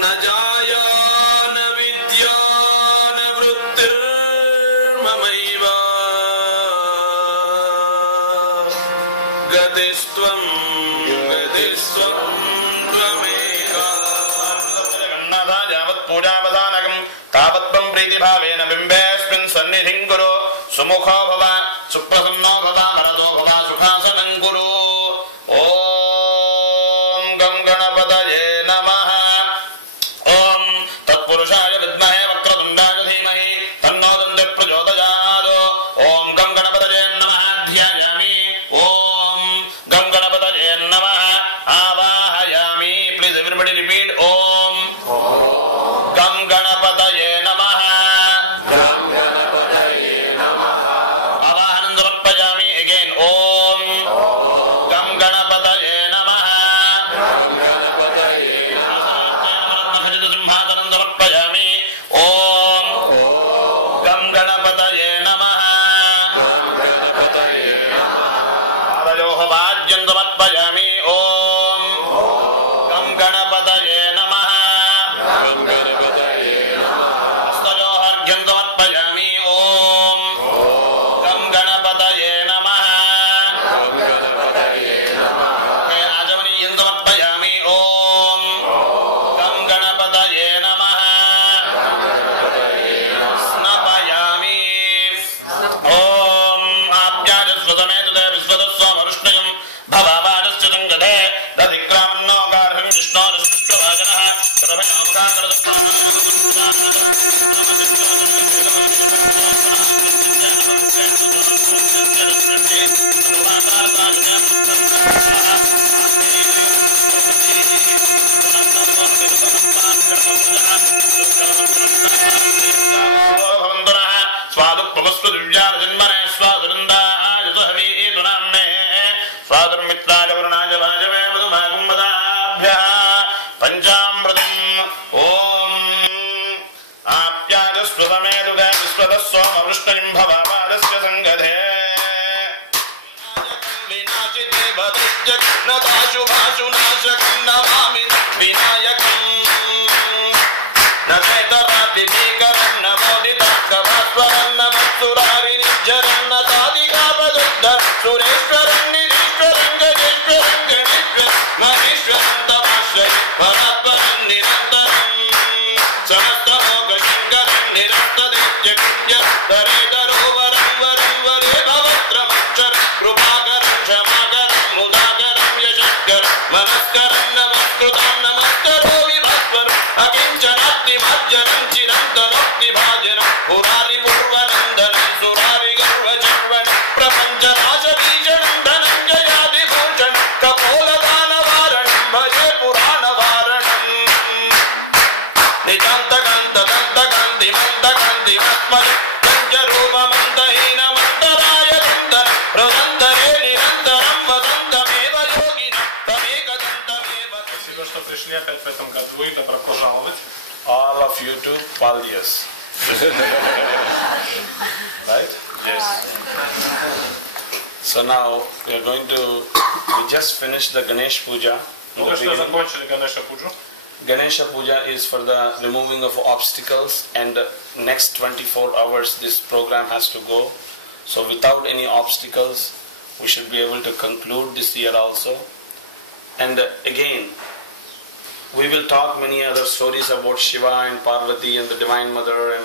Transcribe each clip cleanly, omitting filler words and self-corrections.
न जाया न विद्या न वृत्तिर्ममैव गतिस्त्वं त्वमेव जगन्नाथा यावत् पूजावदानकं तावत्त्वं प्रीतिभावेन बिम्बेऽस्मिन् सन्निधिं कुरु सुमुखो भव सुप्रसन्नो भव वरदो भव सुखासनं कुरु ॐ गं गणपतये नमः ॐ तत्पुरुषाय विद्महे वक्रतुण्डाय धीमहि तन्नो दन्तिः प्रचोदयात् ॐ गं गणपतये नमः ध्यायामि ॐ गं गणपतये नमः आवाहयामि प्लीज एवरीबॉडी रिपीट ॐ गं गणपतये नमः आवाहनं समर्पयामि अगेन ॐ गं गणपतये नमः सिंहासनं समर्पयामि ॐ गं गणपतये नमः पादयोः वाद्यं समर्पयामि ॐ गं गणपतये नमः हस्तयोः अर्घ्यं समर्पयामि ॐ गं गणपतये नमः आचमनीयं समर्पयामि ॐ गं गणपतये नमः स्नपयामि ॐ आप्याजस्वतमेतुते विश्वतस्वमरुष्णयं भवावाजस्य सङ्गते दधिग्रामन्नो गार्हं जिष्णोरस्कृष्टवाजनः स्वादुर्मित्राय वरुणाय वाजवे मधुमागं मदाभ्यः पञ्चामृतम् ॐ आप्याजस्वतमेतुते विश्वतस्वमवृष्णयं भवावादस्य सङ्गते विनाशिते भद्रजग्नदाशुभाशुनाशकं नमामि विनायकम् न चेतरादिकरं न मोदितकभास्वरं न मत्सुरारिनिज्जरं न तादिकापदुद्धर सुरेश्वरं निरीश्वरं गजेश्वरं गणेश्वरं महेश्वरं तमाश्रय परात्परं निरन्तरं समस्तलोकशङ्करं निरन्तदेत्यकुञ्ज दरेदरोवरं वरं वरे भवत्रमक्षर कृपाकरं क्षमाकरं मुदाकरं यशस्करं मनस्करं नमस्कृतं नमस्करो विभास्वरम् अकिञ्चनात्तिमार्जनं चिरन्तनोक्तिभाजनं पुरारिपूर्वनन्दनं सुरारिगर्वचर्वणं प्रपञ्चनाशबीजनं धनञ्जयादिभूषणं कपोलदानवारणं भजे पुराणवारणम् नितान्तकान्तदन्तकान्तिमन्तकान्तिमत्मनि पञ्चरूपमन्तहीनमन्तरायदन्तनं प्रदन्तरे निरन्तरं वदन्तमेव योगिनं तमेकदन्तमेव. Спасибо, что пришли опять в этом году и добро пожаловать. All of you to Paldias. Right? Yes. So now we are going to, we just finished the Ganesh Puja. Ganesha Puja is for the removing of obstacles, and the next 24 hours this program has to go. So without any obstacles, we should be able to conclude this year also. And again, we will talk many other stories about Shiva and Parvati and the Divine Mother, and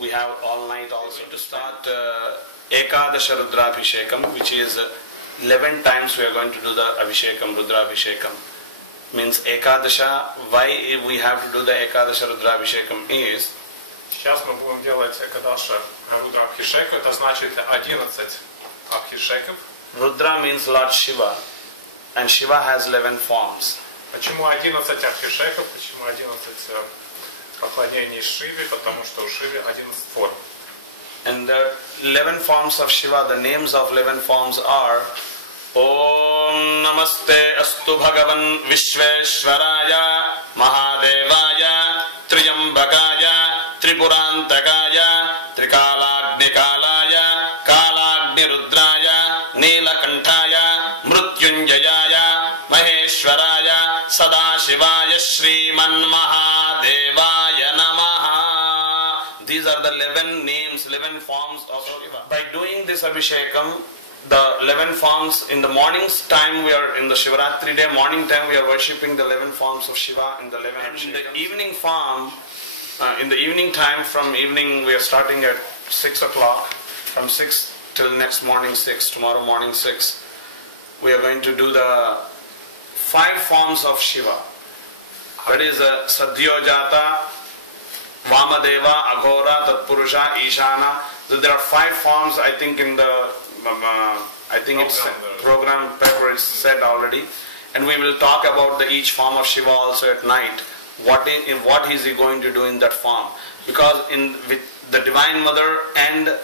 we have all night also to start Ekadasha Rudrabhishekam, which is 11 times we are going to do the Abhishekam, Rudrabhishekam. Means Ekadasha, why we have to do the Ekadasha Rudrabhishekam is... Сейчас мы будем делать Экадаша Рудрабхишеку, это значит 11 Абхишеков. Rudra means Lord Shiva, and Shiva has 11 forms. Почему 11 Абхишеков, почему 11 поклонений Шиве? Потому что у Шивы 11 форм. And the 11 forms of Shiva, the names of 11 forms are Om Namaste Astu Bhagavan Vishveshwaraya Mahadevaya Triyambakaya Tripurantakaya Trikalagnikalaya Kalagnirudraya Neelakantaya Mrutyunjayaya Maheshwaraya Sadashiva Shivaya Shriman Mahadevaya Namaha. These are the 11 names, 11 forms of Shiva. By doing this Abhishekam, the 11 forms, in the morning's time we are, in the Shivaratri day, morning time we are worshipping the 11 forms of Shiva in the 11 Abhishekams. In the evening form, in the evening time, from evening we are starting at 6 o'clock, from 6 till next morning 6, tomorrow morning 6, we are going to do the 5 forms of Shiva. That is Sadyojata, Vamadeva, Aghora, Tatpurusha, Ishana. So there are 5 forms, I think in the program paper is said already. And we will talk about each form of Shiva also at night. What is he going to do in that form? Because with the Divine Mother and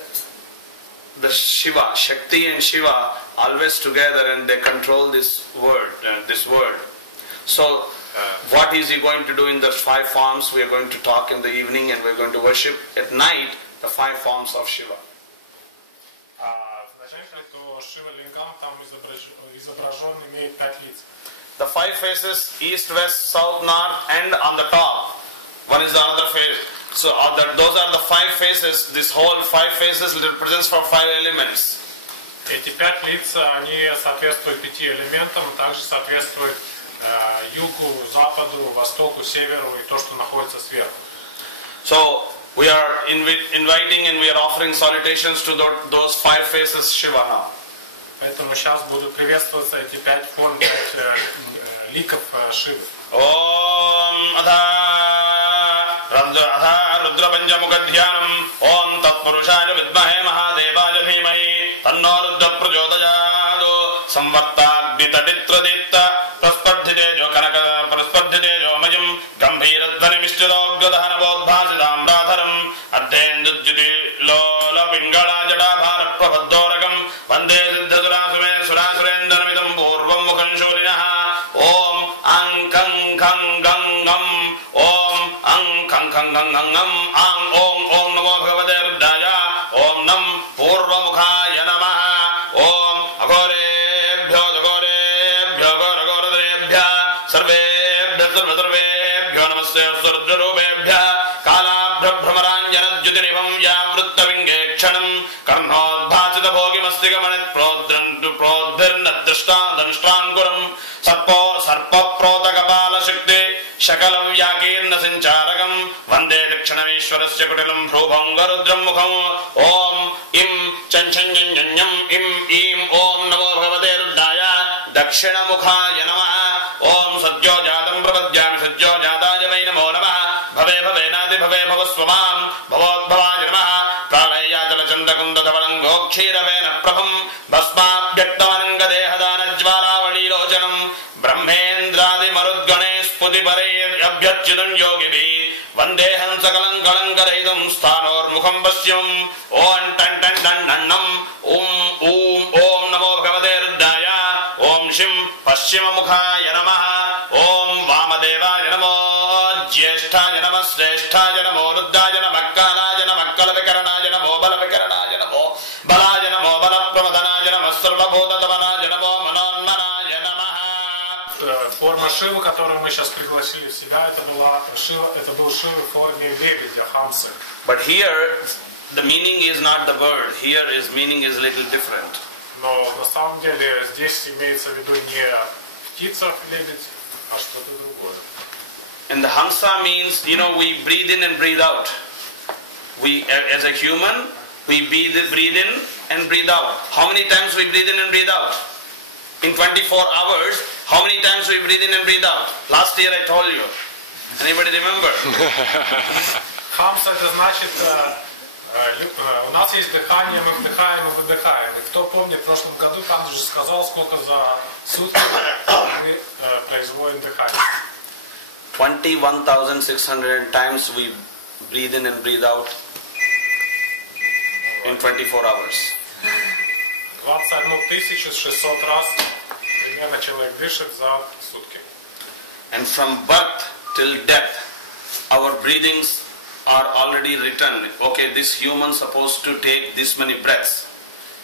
the Shiva, Shakti and Shiva, always together, and they control this world. So, what is he going to do in the 5 forms? We are going to talk in the evening, and we are going to worship at night the 5 forms of Shiva. The 5 faces, east, west, south, north, and on the top, one is the other face. So those are the 5 faces. This whole 5 faces represents for 5 elements. Эти 5 лиц, они соответствуют 5 элементам, также соответствуют югу, западу, востоку, северу и то, что находится сверху. So we are inviting and we are offering salutations to those 5 faces Shiva now. Поэтому сейчас будут приветствоваться эти 5 форм, 5 ликов Шивы. Om Adha Rudra Panjamukadhyanam Om Tatpurushaya Vidmahe Mahadevaya Dhimahi Tanno Rudra Prajodayado Samvartagni Taditradita Praspardhitejo Kanaka Praspardhitejo Majum Gambhiradhani Mishtirodgadhana Bodbhasidam Radharam Ardendudjiti Lola Pingala Jada Bharat Prabhadoragam Vande Siddhasura Surasurendranamidam Purvam Mukhanshurinaha Om Ankang Kang Gangam Om Ankang Kang Gangam Ang Om Namo Bhagavate Rudraya Om Nam Purva Mukhaya Namaha Om Agorebhyo Agorebhyo Agorebhyo Sarvebhyo Sarvebhyo Namaste Surdrarubebhyo Kalabhra Brahmaranjana Jyutiribam Yavrutta Vingekshanam Karnodbhachita Bhogimastigamanit Prodrantu Prodhirnadrashta Danshtanguram Sarpa Protagapala Shakti Shakalam Yakirna Sincharakam Vande Dakshanamishwarasya Kutilam Bhrubhangarudram Mukham Om Im Chanchanjanyam Im Om Namo Bhagavate Rudraya Dakshina Mukhaya Namaha Om Sadjo Jatam Prabhadyami Sadjo Jataya Vai Namo Namaha Bhave Bhave Nati Bhave Bhavaswamam Bhavot Bhavaya Namaha Pranaya Jala Chandakunda Dhavalango Khiravena Prabham Bhasma Bhyaktavananga Dehadana Jvala Valilojanam Brahmendradi Marudgane Sputi Pare Abhyachidam Yogivi Vandehan Sakalam Kalankaraitam Sthanor Mukham Pasyam Om Tan Tan Tan Nannam Om Namo Bhagavate Rudraya Om Shim Pasyama Mukhaya Namaha Om Vamadevaya Namo Jyeshtaya Namo Sreshtaya Namo Rudraya Namo Makkalaya Namo Makkalavikaranaja Namo Balavikaranaja Namo Balaya Namo Balapramadanaja Namo Sarvabhodadavanaja Namo Manonmanaja Namaha. Форма Шивы, которую мы сейчас пригласили в себя, это был Шива в форме лебедя, хамсы. But here the meaning is not the word. Here is meaning is a little different. Но на самом деле здесь имеется в виду не птица, лебедь, а что-то другое. And the hamsa means, we breathe in and breathe out. We, as a human, we breathe in and breathe out. How many times we breathe in and breathe out? In 24 hours, how many times we breathe in and breathe out? Last year I told you. Anybody remember? Хамса это значит, у нас есть дыхание, мы вдыхаем и выдыхаем. И кто помнит, в прошлом году там же сказал, сколько за сутки мы производим дыхание. 21,600 times we breathe in and breathe out in 24 hours. 21 600 раз примерно человек дышит за сутки. And from birth till death, our breathings are already written. Okay, this human supposed to take this many breaths.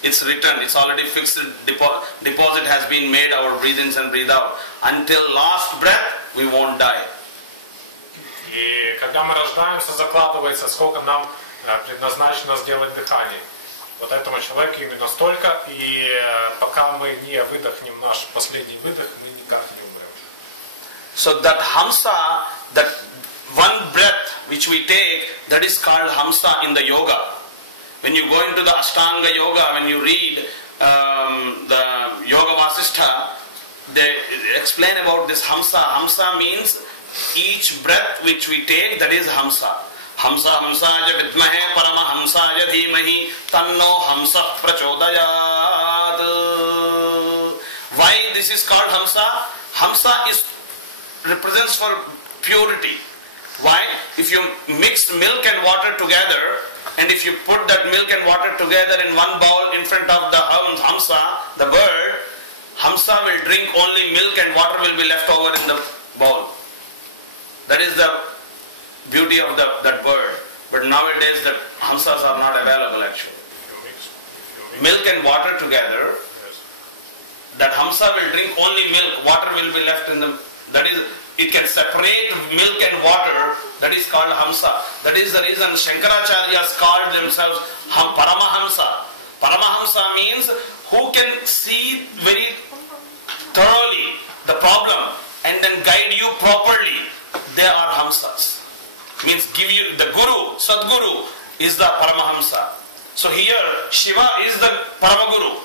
It's written, it's already fixed, deposit has been made, our breath-ins and breathe out. Until last breath, we won't die. И когда мы рождаемся, закладывается, сколько нам предназначено сделать дыханий. Вот этому человеку именно столько, и пока мы не выдохнем наш последний выдох, мы никак не умрем. So that hamsa, that one breath which we take, that is called hamsa in the yoga. When you go into the Ashtanga yoga, when you read the Yoga Vasishtha, they explain about this hamsa. Hamsa means each breath which we take, that is hamsa. Hamsa hamsaja vidmahe parama hamsaja dhimahi tanno hamsa prachodayat. Why this is called hamsa? Hamsa is represents for purity. Why? If you mix milk and water together, and if you put that milk and water together in one bowl in front of the hamsa, the bird, hamsa will drink only milk and water will be left over in the bowl. That is the beauty of that bird. But nowadays the hamsas are not available actually. Milk and water together, that hamsa will drink only milk, water will be left in the... That is, it can separate milk and water, that is called hamsa. That is the reason Shankaracharyas called themselves Paramahamsa. Paramahamsa means who can see very thoroughly the problem and then guide you properly. They are hamsas. Means give you the guru, Sadguru is the Paramahamsa. So here Shiva is the Paramaguru.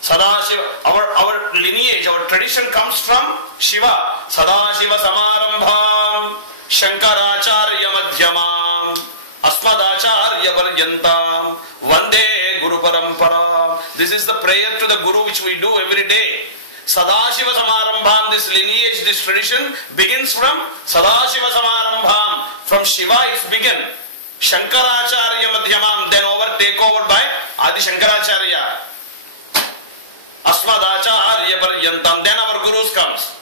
Sadashiva, our lineage, our tradition comes from Shiva. Sadashiva Samarambham Shankaracharya Madhyamam Asmadacharya Paryantam Vande Guru Paramparam. This is the prayer to the Guru which we do every day. Sadashiva Samarambham, this lineage, this tradition begins from Sadashiva Samarambham. From Shiva it's begun. Shankaracharya Madhyamam, then take over by Adi Shankaracharya. Asmadacharya Paryantam, then our Gurus comes.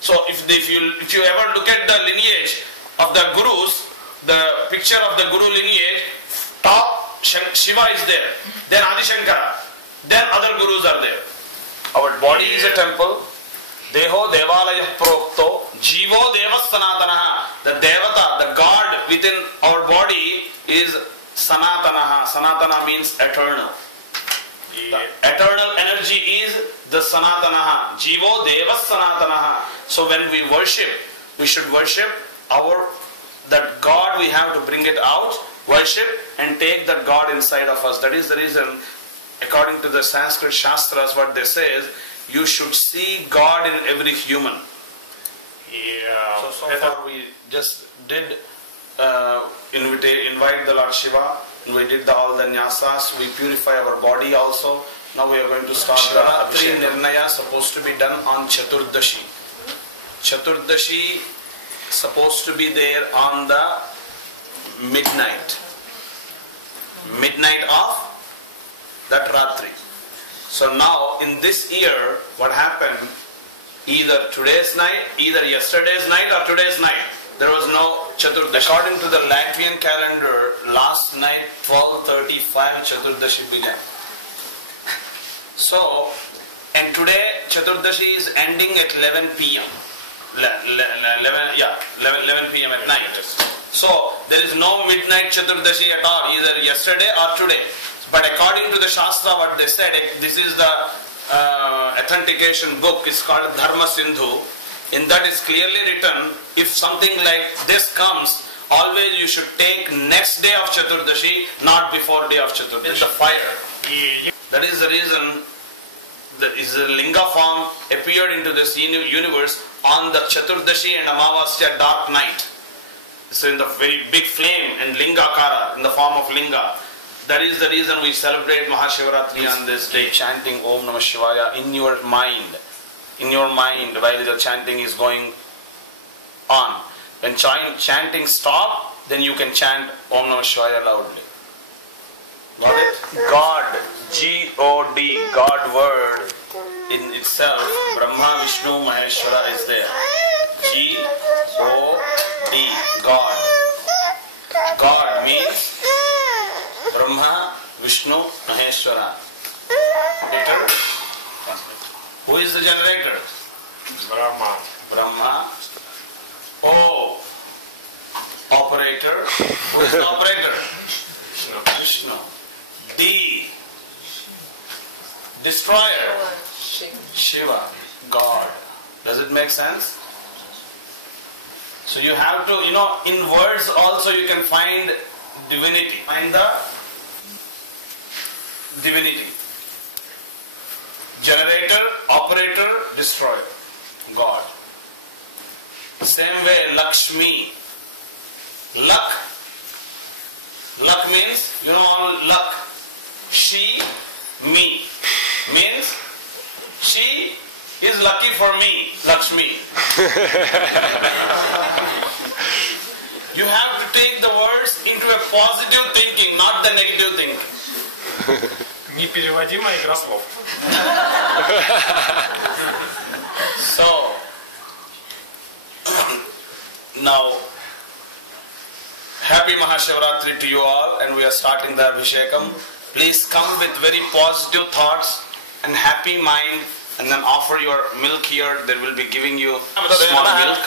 So if you ever look at the lineage of the Gurus, the picture of the Guru lineage, top Shiva is there, then Adi Shankara, then other Gurus are there. Our body is a temple. Deho Devalaya Prokto, Jivo Devas Sanatanaha. The Devata, the God within our body is Sanatanaha. Sanatana means eternal. The eternal energy is the Sanatanaha. Jivo Devas Sanatanaha. So when we worship, we should worship that God, we have to bring it out, worship and take that God inside of us. That is the reason, according to the Sanskrit Shastras, what they say is, you should see God in every human. So far we just did invite the Lord Shiva, and we did all the nyasas, we purify our body also. Now we are going to start the Shivaratri Nirnaya, supposed to be done on Chaturdashi. Chaturdashi supposed to be there on the midnight of that Ratri. So now in this year, what happened, either today's night, either yesterday's night or today's night, there was no Chaturdashi. According to the Latvian calendar, last night 12:35 Chaturdashi began. So, and today Chaturdashi is ending at 11 p.m. 11 p.m. at night. So there is no midnight Chaturdashi at all, either yesterday or today. But according to the Shastra, what they said, this is the authentication book, it's called Dharma Sindhu. In that is clearly written, if something like this comes, always you should take next day of Chaturdashi, not before day of Chaturdashi. It's the fire. That is the reason that is the Linga form appeared into this universe on the Chaturdashi and Amavasya dark night. It's in the very big flame and Lingakara, in the form of Linga. That is the reason we celebrate Maha Shivaratri on this day, chanting Om Namah Shivaya in your mind. In your mind while the chanting is going on. When chanting stop, then you can chant Om Namah Shivaya loudly. Got it? God, G-O-D, God word in itself, Brahma, Vishnu, Maheshwara is there. G-O-D, God. God means Brahma, Vishnu, Maheshwara. Generator? Who is the generator? Brahma. Brahma. O. Operator. Who is the operator? Vishnu. D. Destroyer. Shiva. God. Does it make sense? So you have to, in words also you can find divinity. Find the divinity. Generator, operator, destroyer. God. Same way, Lakshmi. Luck. Luck means, luck. She, me. Means, she is lucky for me, Lakshmi. You have to take the words into a positive thinking, not the negative thinking. Непереводимая игра слов. So, now, happy Maha Shivaratri to you all, and we are starting the Abhishekam. Please come with very positive thoughts and happy mind, and then offer your milk here. They will be giving you small milk.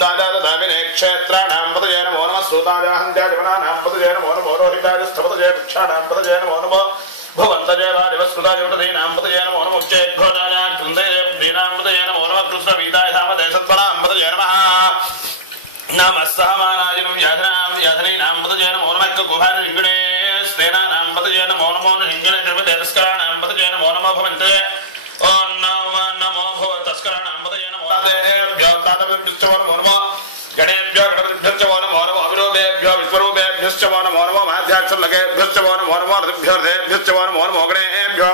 दाविने क्षेत्राणां पतये नमो नमः सूताजाहन्त्याजवनानां पतये नमो नमो रोहिताजस्थपतये वृक्षाणां पतये नमो नमः भुवन्तजय वादिवस्कृताजवटदीनां पतये नमो नमः उच्चैद्घोषाया कृन्देयदीनां पतये नमो नमः कृष्णवीताय धामदे सत्वनां पतये नमः नमः सहमानाजिनं याधनीनां पतये नमो नमः कुभारिङ्गणे स्तेनानां पतये नमो नमो हिङ्गणे जन्मदेवस्कराणां पतये नमो नमः भवन्ते ॐ नमो भव तस्कराणां पतये नमो देभ्यो तातभ्यो नमो नमः गणेभ्यो गणपतिभ्यो नमो नमः अविरोधेभ्यो विश्वरूपेभ्यो नमो नमः माध्याक्षलकेभ्यो नमो नमः ऋभ्योर्धेभ्यो नमो नमः गणेभ्यो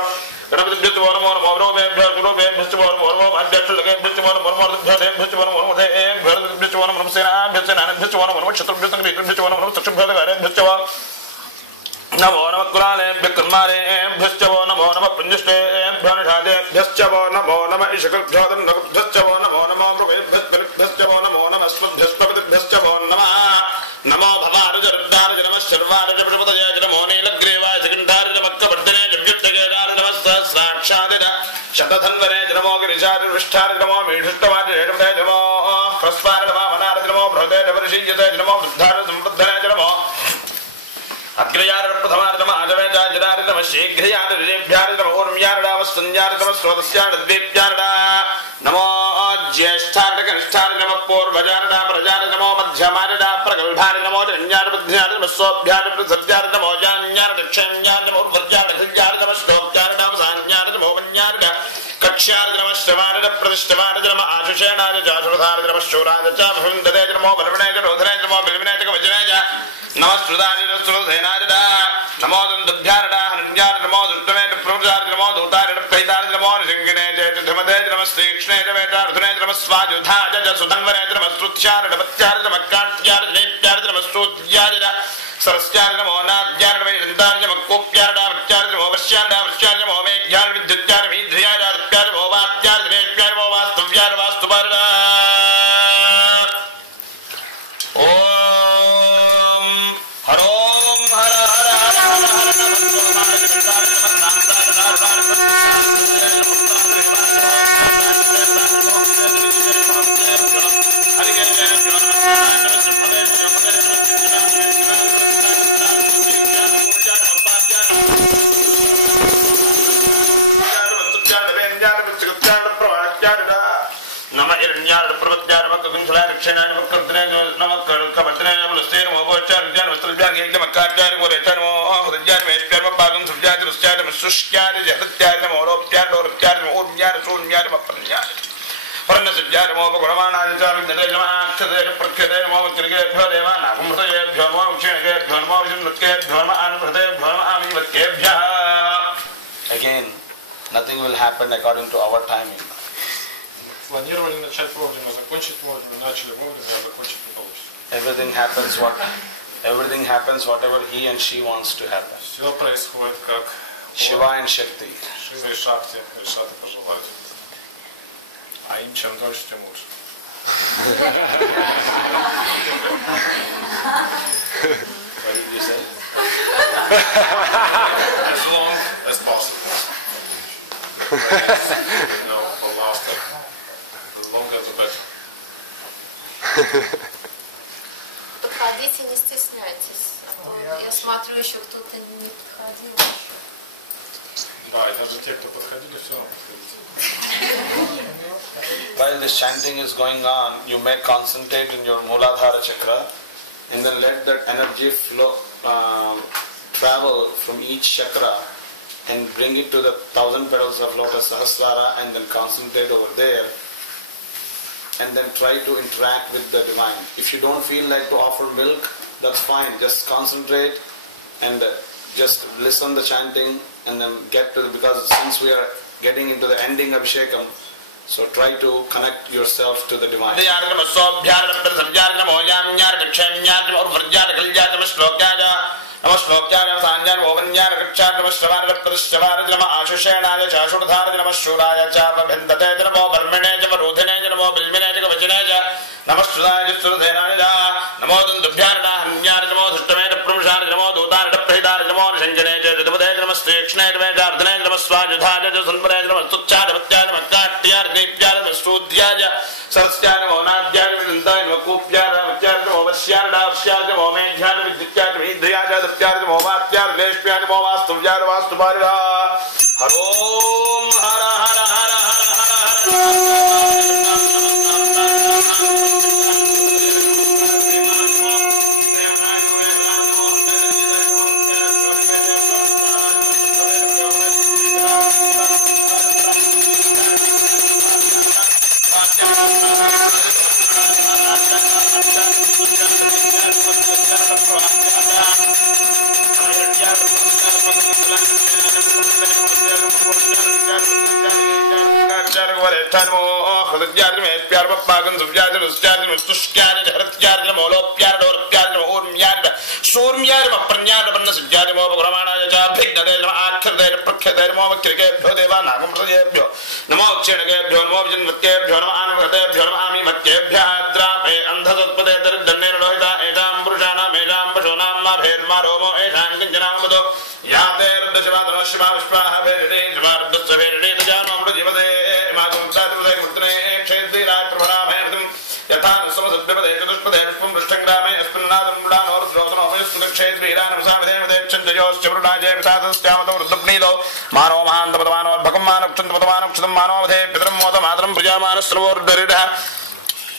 गणपतिभ्यो नमो नमः अविरोधेभ्यो विश्वरूपेभ्यो नमो नमः माध्याक्षलकेभ्यो नमो नमः ऋभ्योर्धेभ्यो नमो नमः देभ्यो नमो नमः सेनाभ्यो नमो नमः शत्रुभ्यो नमो नमः चक्षुभ्यो नमो नमः कुलालेभ्यः कर्मारेभ्यो नमो नमः पुञ्जिष्टेभ्यो निषादेभ्यो नमो नमः ईशकुभ्यो नमो नमः मृगेभ्यो नमो नमः स्वभ्यस्पतिभ्यो नमः नमो भवारुजरुद्धारुज नमः शर्वारुज प्रपतये नमो नीलग्रीवाय जगन्धारुज नमः कवर्धने जव्युत्तकेदारुज नमः सहस्राक्षादिन शतधन्वने नमो गिरिजारुज विष्ठारुज नमो मीढुष्टवाज नमो ह्रस्वारुज नमो मनारुज नमो बृहदे नवऋषीयते नमो वृद्धारुज संवृद्धने नमो अग्रयार प्रथमार नमः आजवेजाय जदार नमः शीघ्रयार ऋभ्यार नमः ऊर्म्यार वस्तुन्यार नमः स्रोतस्यार द्वीप्यार नमो ज्येष्ठार कनिष्ठार नमः पूर्वजार प्रजार नमो मध्यमार प्रगल्भार नमो जन्यार बुद्ध्यार नमः सोभ्यार प्रसज्यार नमो जान्यार दक्षिण्यार नमो ऊर्ध्यार दक्षिण्यार नमः श्लोक्यार नमः सान्यार नमो वन्यार कक्ष्यार नमः श्रवार प्रतिष्ठवार नमः आशुषेणाय चाशुरधार नमः शूराय च भवन्दते नमो बलवने च रोधने नमो बिलवने च वचने च नमः श्रुताय श्रुतसेनाय नमो दन्तभ्यार हरण्यार नमो दुष्टमे प्रवृजार नमो दूताय प्रहिताय नमो सिंहिने च धमते नमः श्रीकृष्णे च वेटार्धुने नमः स्वायुधाय च सुधन्वने नमः स्तुत्यार नमत्यार नमः काट्यार नेत्यार नमः स्तुत्यार सरस्यार नमो नाद्यार नमः दन्तार नमः कोप्यार वृत्यार नमो वश्यार वृत्यार नमो मेघ्यार विद्युत्यार वीध्यार अत्यार नमो वात्यार नेत्यार नमो वास्तव्यार वास्तुपार Again, nothing will happen according to our timing. Планировали начать вовремя, закончить вовремя, начали вовремя, а закончить не получится. Everything happens whatever he and she wants to happen. Все происходит как Shiva and Shakti. Шива и Шакти решат и пожелают. А им чем дольше, тем лучше. What did you say? As long as possible. No, for laughter. The longer the better. Подходите, не стесняйтесь. Я смотрю, еще кто-то не подходил еще. Да, и даже те, кто подходили, все равно подходите. While this chanting is going on, you may concentrate in your Muladhara chakra and then let that energy flow, travel from each chakra and bring it to the 1,000 petals of lotus Sahasrara and then concentrate over there and then try to interact with the divine. If you don't feel like to offer milk, that's fine. Just concentrate and just listen the chanting and then get to the, because since we are getting into the ending Abhishekam, so try to connect yourself to the divine. नमस्लोक्याय सान्याय ओवन्याय रक्षाय नमस्वार प्रतिष्ठवार नमः आशुषेणाय चाशुरधार नमः शूराय चापभिन्दते नमो वर्मिणे च वरुधिने च नमो बिल्मिने च वचने च नमस्कृताय स्तुतेनाय नमो दन्तभ्याय हन्याय नमो धृष्टमे च प्रमुषाय नमो दूताय प्रहिताय नमो शङ्करे च जदपदे नमः श्रीकृष्णे च वेदार्धने नमः स्वायुधाय च सुन्वरे नमः स्तुत्याय भक्त्याय नमः काट्याय दीप्याय नमः स्तुत्याय सरस्याय नमो नाद्याय विदन्ताय नमः Namo Vatyar Leshpya Namo Vastu Vyar Vastu Parira Harom Hara Hara Hara Hara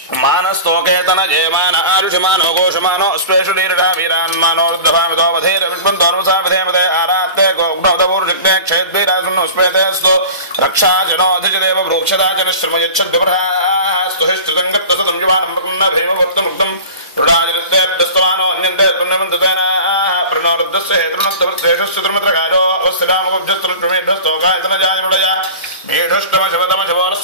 Manastoketan Jemana Arushamano Goshamano Special Leader Viran Mano Davamado Vidman Dormasa Vidamade Arate Gogda Burdik Chet Virazno Spetesto Raksha Jano Dijadeva Brokshada Janasrama Chandra to history and get the Juan Bhima Rudan Destovano and then Punamantana Pranor the State of the Sudramatragado Osadam of Just Tremendous Toga and Jaya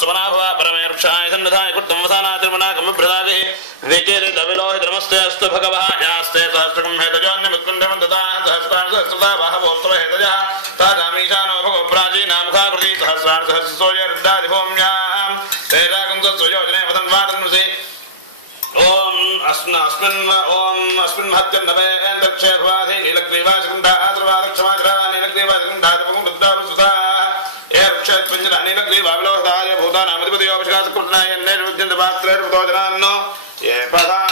Sumana Paramer Shai and the Kutamana Termanakam Bradi, Vikir, Davilo, Dramaste, Bhagava, Yaste, Tastum, Hetajan, Mukundam, the Stars, also Hetaja, Tadamishano, Praji, Namka, Hassan, Soya, Dadi Homyam, Teragam, Soya, and Martin Musi. Aspen Hatan, and the Chevati, Electriva, Adra, Chamara, Electriva, Darusa, Air Chet, Electriva, Budan, Amadi of Shasakuna, and Nedwin the Batra, Dodano, Yepadam.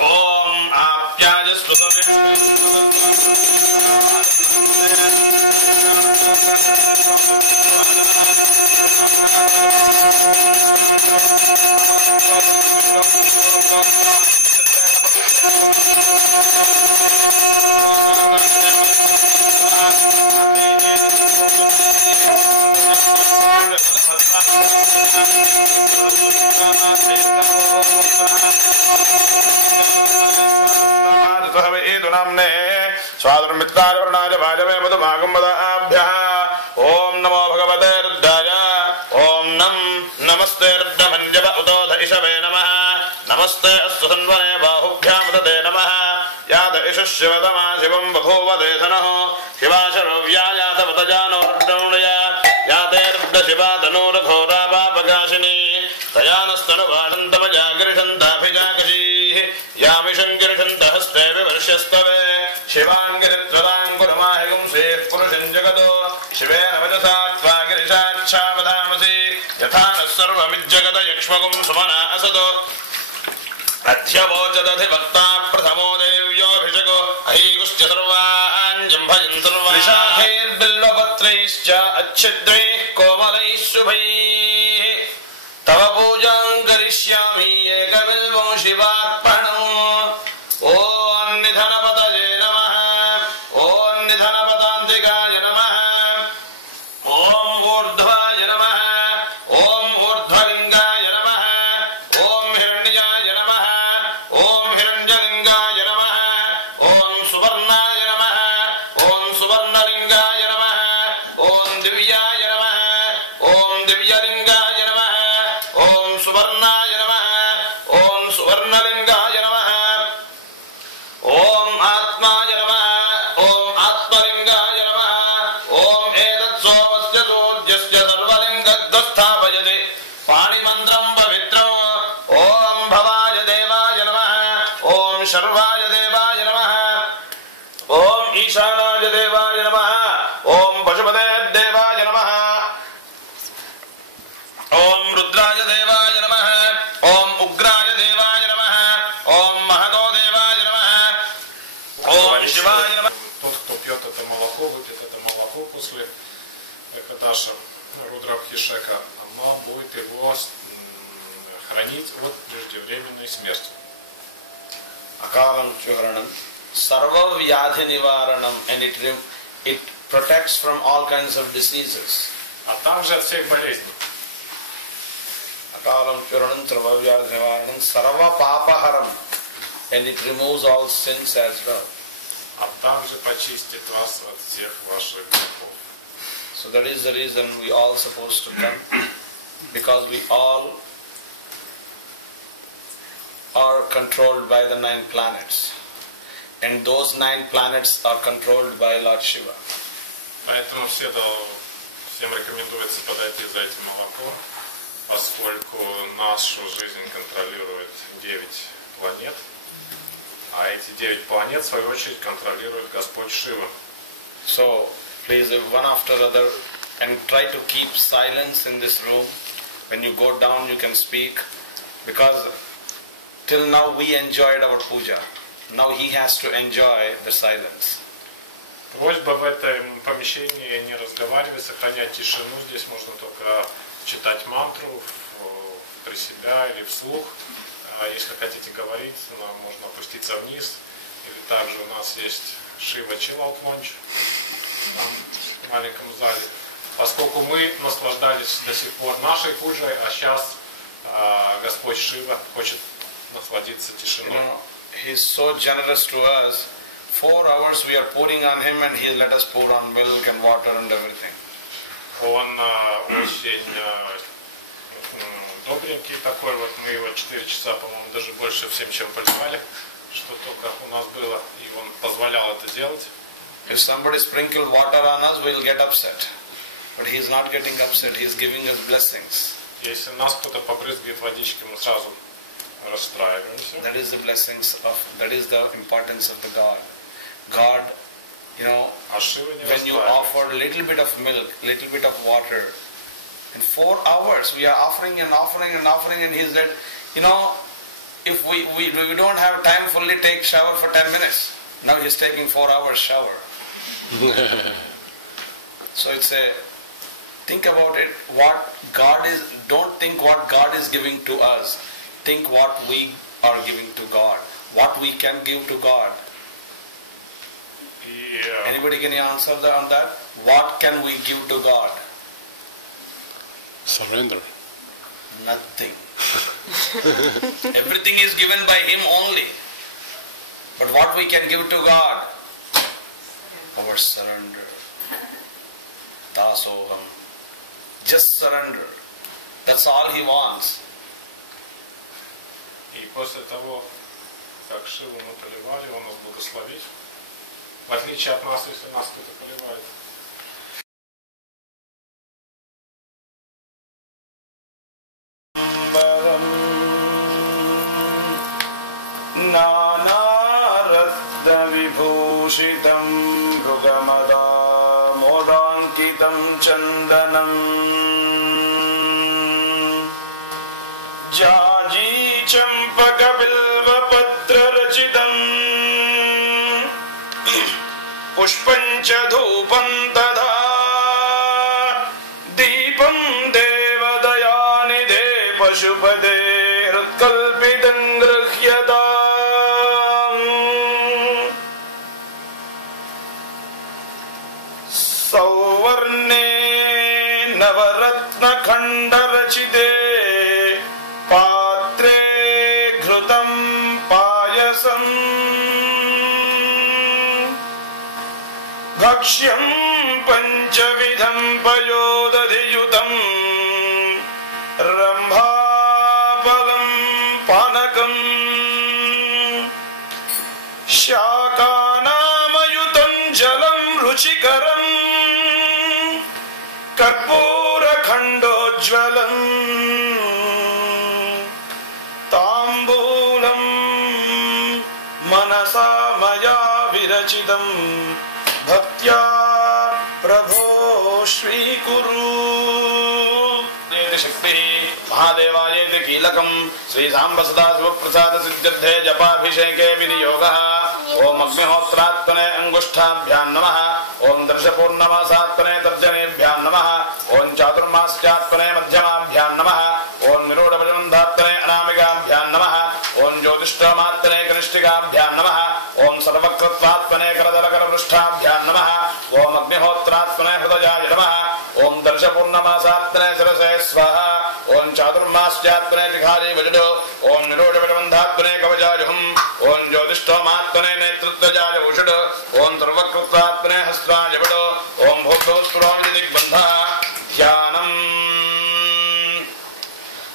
Om Apya Just ओम नमो भगवते रुद्राय ओम नमस्ते रुद्रमंजव उतोध इषवे नमः नमस्ते अस्तु सन्वने बाहुभ्यां उदते नमः याद इषु शिवतमा शिवं बभूव देधनः शिवाशरव्यायात वतजानो रुद्रमुणय याते रुद्र शिवा तनूरघोरा पापकाशिनी तयानस्तनुवाणन्तमजा गिरिशन्ताभिजाकशीः यामिषं गिरिशन्तहस्ते विवर्ष्यस्तवे शिवाङ्गिरित्वदाङ्कुरमाहिगुं सेः पुरुषं जगतो शिवेन वजसा त्वा गिरिशाच्छावधामसि यथा नः सर्वमिज्जगत यक्ष्मगुं सुमना असतो अध्यवोचदधिवक्ता प्रथमो देव्योऽभिषको अहीगुश्च सर्वान् जम्भयन् सर्वाशाखैर्बिल्वपत्रैश्च अच्छिद्रैः कोमलैः शुभैः तव पूजां करिष्यामि एकबिल्वं शिवार्पणम् ॐ निधनपतये नमः ॐ निधनपतान्तिकाय नमः ॐ ऊर्ध्वाय नमः ॐ ऊर्ध्वलिङ्गाय नमः ॐ हिरण्याय नमः ॐ हिरण्यलिङ्गाय नमः ॐ सुवर्णाय नमः ॐ सुवर्णलिङ्गाय नमः ॐ दिव्याय नमः ॐ दिव्यलिङ्गाय नमः ॐ सुवर्णाय नमः ॐ सुवर्णलिङ्गाय नमः ॐ आत्माय नमः ॐ आत्मलिङ्गाय नमः ॐ एतत्सोमस्य सूर्यस्य सर्वलिङ्गस्थापयति पाणिमन्त्रं पवित्रम् ॐ भवाय देवाय नमः ॐ शर्वाय देवाय नमः ॐ ईशानाय देवाय नमः ॐ पशुपते देवाय नमः ॐ रुद्राय देवाय नमः ॐ उग्राय देवाय नमः ॐ महतो देवाय नमः ॐ शिवाय नमः. Тот, кто пьет это молоко, выпьет это молоко после Кадаша Рудрабхишека, оно будет его хранить от преждевременной смерти. Akalam Chuharanam, Sarva Vyadhi Nivaranam, and it protects from all kinds of diseases. А также от всех болезней. Akalam Chuharanam, Sarva Vyadhi Nivaranam, Sarva Papaharam, and it removes all sins as well. А также почистит вас от всех ваших грехов. So that is the reason we all supposed to come, because we all are controlled by the 9 planets, and those 9 planets are controlled by Lord Shiva. Поэтому всем рекомендуется подойти за этим молоком, поскольку нашу жизнь контролирует 9 планет, а эти 9 планет, в свою очередь, контролирует Господь Шива. So, please, one after other, and try to keep silence in this room. When you go down, you can speak, because till now we enjoyed our puja. Now he has to enjoy the silence. Просьба в этом помещении не разговаривать, сохранять тишину. Здесь можно только читать мантру при себя или вслух. А если хотите говорить, нам можно опуститься вниз. Или также у нас есть Шива Чилаут Лонч в маленьком зале. Поскольку мы наслаждались до сих пор нашей пуджей, а сейчас Господь Шива хочет насладиться тишиной. He's so generous to us. 4 hours we are pouring on him, and he let us pour on milk and water and everything. Он очень добренький такой. Вот мы его 4 часа, по-моему, даже больше всем, чем поливали, что только у нас было, и он позволял это делать. If somebody sprinkle water on us, we'll get upset. But he's not getting upset. He's giving us blessings. Если нас кто-то побрызгает водичкой, мы сразу расстраиваемся. That is the blessings of, that is the importance of the God. God, when you offer a little bit of milk, little bit of water, in 4 hours we are offering and offering and offering, and he said, if we don't have time, fully take shower for 10 minutes. Now he's taking 4 hours shower. So it's a, think about it, what God is, don't think what God is giving to us. Think what we are giving to God. What we can give to God. Yeah. Anybody can answer on that? What can we give to God? Surrender. Nothing. Everything is given by Him only. But what we can give to God? Our surrender. Dasoham. Just surrender. That's all He wants. И после того, как Шиву мы поливали, Он нас благословит. В отличие от нас, если нас кто-то поливает. Nanaratta-vibhushitam mrugamada-modankitam chandanam jaji-champaka-bilva-patra-rachitam pushpancha dhupam tadha deepam devadayani-de pashupade hritkalpidam grhyata sauvarne navaratna khandarachite patre ghrutam payasam bhakshyam panchavidham payodadhiyutam rambhapalam panakam shakanamayutam jalam ruchikaram karpura khandojvalam tambulam manasa maya virachitam bhaktya prabho shvikuru Shakti Mahadevayeti Kilakam Sri Samba Sadasiva Prasada Siddharte Japabhisheke Viniyogaha Om Agnihotrattane Angushtabhyam Namaha Om Darshapurnamasattane Tarjanebhyam Namaha Om Chaturmaschatpane Madhyamabhyam Namaha Om Nirodabhajandattane Anamikabhyam Namaha Om Jyotishtramattane Kanishtikabhyam Namaha Om Sarvakratvatpane Karadalakaravrushtabhyam Namaha Om Agnihotrattane Hridayaya Namaha Om Darshapurnamasattane Sarase Swaha Om Chaturmaschatpane Tikhari Vajado Om Nirodabhajandattane Kavajajuhum Om Jyotishtramattane Netrutvajaya Ushado Om Sarvakratvatpane Hastraya Vado Om Bhogdosturami Digbandha Dhyanam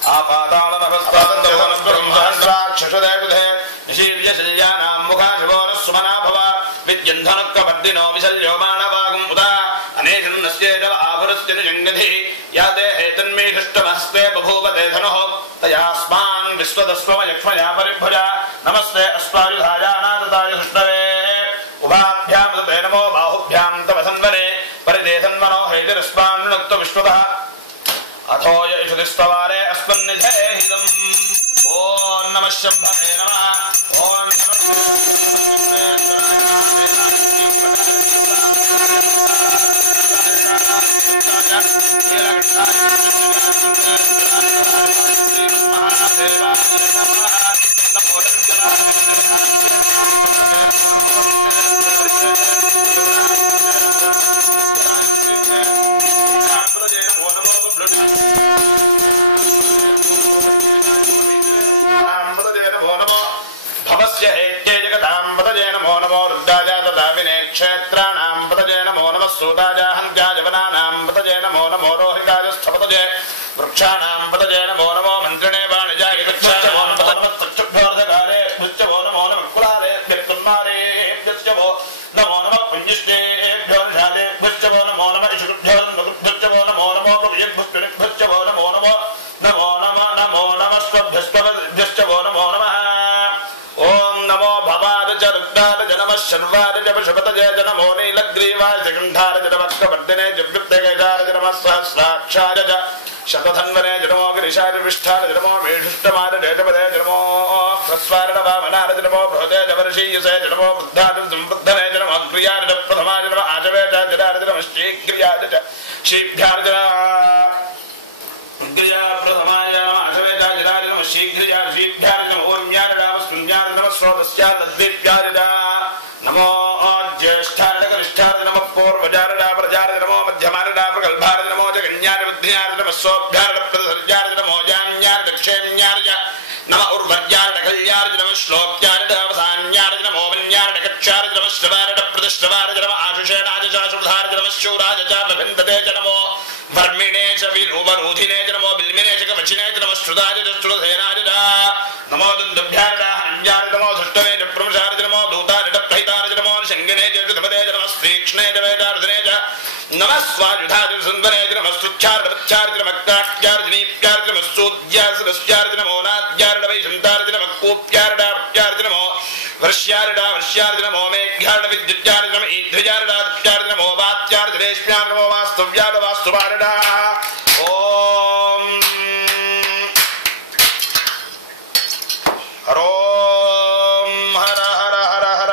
Apadala Navastadam Brahmandrakshashadevudhe Nishirya Shilyanam Mukhashivora Sumana Bhava Vidyandhanakka Vaddino Visalyo Manavagum Uda Aneshan Nasyedava Avarastyana Jangadhi Yate Hetanme Shishtamaste Babhuvate Dhanoho Tayasman Viswadasvama Yakshmaya Paribhaja Namaste Asparudhaya Anatataya Shishtave Ubhabhyam Tate Namo Bahubhyam Tavasanvane Paridesanvano Heidiraspan Nukta Vishwadaha Athoya Ishudhistavare Aspannidhehidam Om Namah Shambhave Namaha Om Namah Bhavasya Hekye Jagatam Pataje Namo Namo Ruddhaja Tadavine Kshetranam Pataje Namo Namo Sudaja Hantya Javananam Pataje Namo Namo Rohitaja Sthapataje Vrukshanam Pataje Namo Namo Mantrine Vanijaya Gaccha Namo Namo Tatchubhyardhakare Bhujjavo Namo Namo Kulare Vyattunmare Vyatjavo Namo Namo Punjishte Vyarjade Bhujjavo Namo Namo Ishudbhyarn Bhujjavo Namo Namo Priyat Bhujjavo Namo Namo Namo Namo Namo Namo Svabhyastvabhyasjavo Namo Namo Om Namo Bhavaraja Ruddharaja Namah Sharvaraja Vishvataja Janamo Nilagrivaja Gandharaja Namaska Vardhane Javyuddhagajaraja Namah Sahasrakshaja Shatathanvane Janamo Girisharaja Vishtaraja Namo Vishustamaraja Javade Janamo ह्रस्वारण वामनारज नमो बृहते जवर्षीयसे नमो वृद्धाज संवृद्धने नमो अग्र्याज प्रथमाज नमो आजवेज जराज नमो शीघ्र्याज शीभ्याज अग्र्या प्रथमाज नमो आजवेज जराज नमो शीघ्र्याज शीभ्याज नमो ओम्याज नमो शून्याज नमो स्रोतस्याज तद्दीप्याज नमो ज्येष्ठाज कनिष्ठाज नमो पूर्वजाज प्रजाज नमो मध्यमाज प्रगल्भाज नमो जगन्याज बुद्ध्याज नमो सोभ्याज प्रसर्याज नमो जान्याज दक्षेण्याज नमः उर्वज्ञार्ड कल्यार्ड नमः श्लोक्यार्ड अवसान्यार्ड नमो वन्यार्ड कक्षार्ड नमः श्रवार्ड प्रतिष्ठवार्ड नमः आशुषेणाज चाशुधार्ड नमः शूराज च विभिन्दते च नमो वर्मिणे च विरूपरूधिने च नमो बिल्मिने च कवचिने च नमः श्रुताज च श्रुतसेनाज नमो दुन्दुभ्यार्ड हन्यार्ड नमो धृष्टवे च प्रमशार्ड नमो दूतार्ड प्रहितार्ड नमो शङ्गिने च धमते च नमः स्त्रीक्ष्णे च वेदार्दने च नमः स्वायुधाज सुन्दरे च नमः स्तुत्यार्ड वत्यार्ड नमः काट्यार्ड नीप्यार्ड नमः सूद्यार्ड सरस्यार्ड नमो नाद्यार्ड वैशन्तार्ड नमः कूप्यार्ड अप्यार्ड नमो वर्ष्यार्ड नमो मेघ्यार्ड विद्युत्यार्ड नमः ईध्र्यार्ड आद्यार्ड नमो वात्यार्ड रेश्म्यार्ड नमो वास्तव्यार्ड वास्तुवार्ड ओम हरोम हर हर हर हर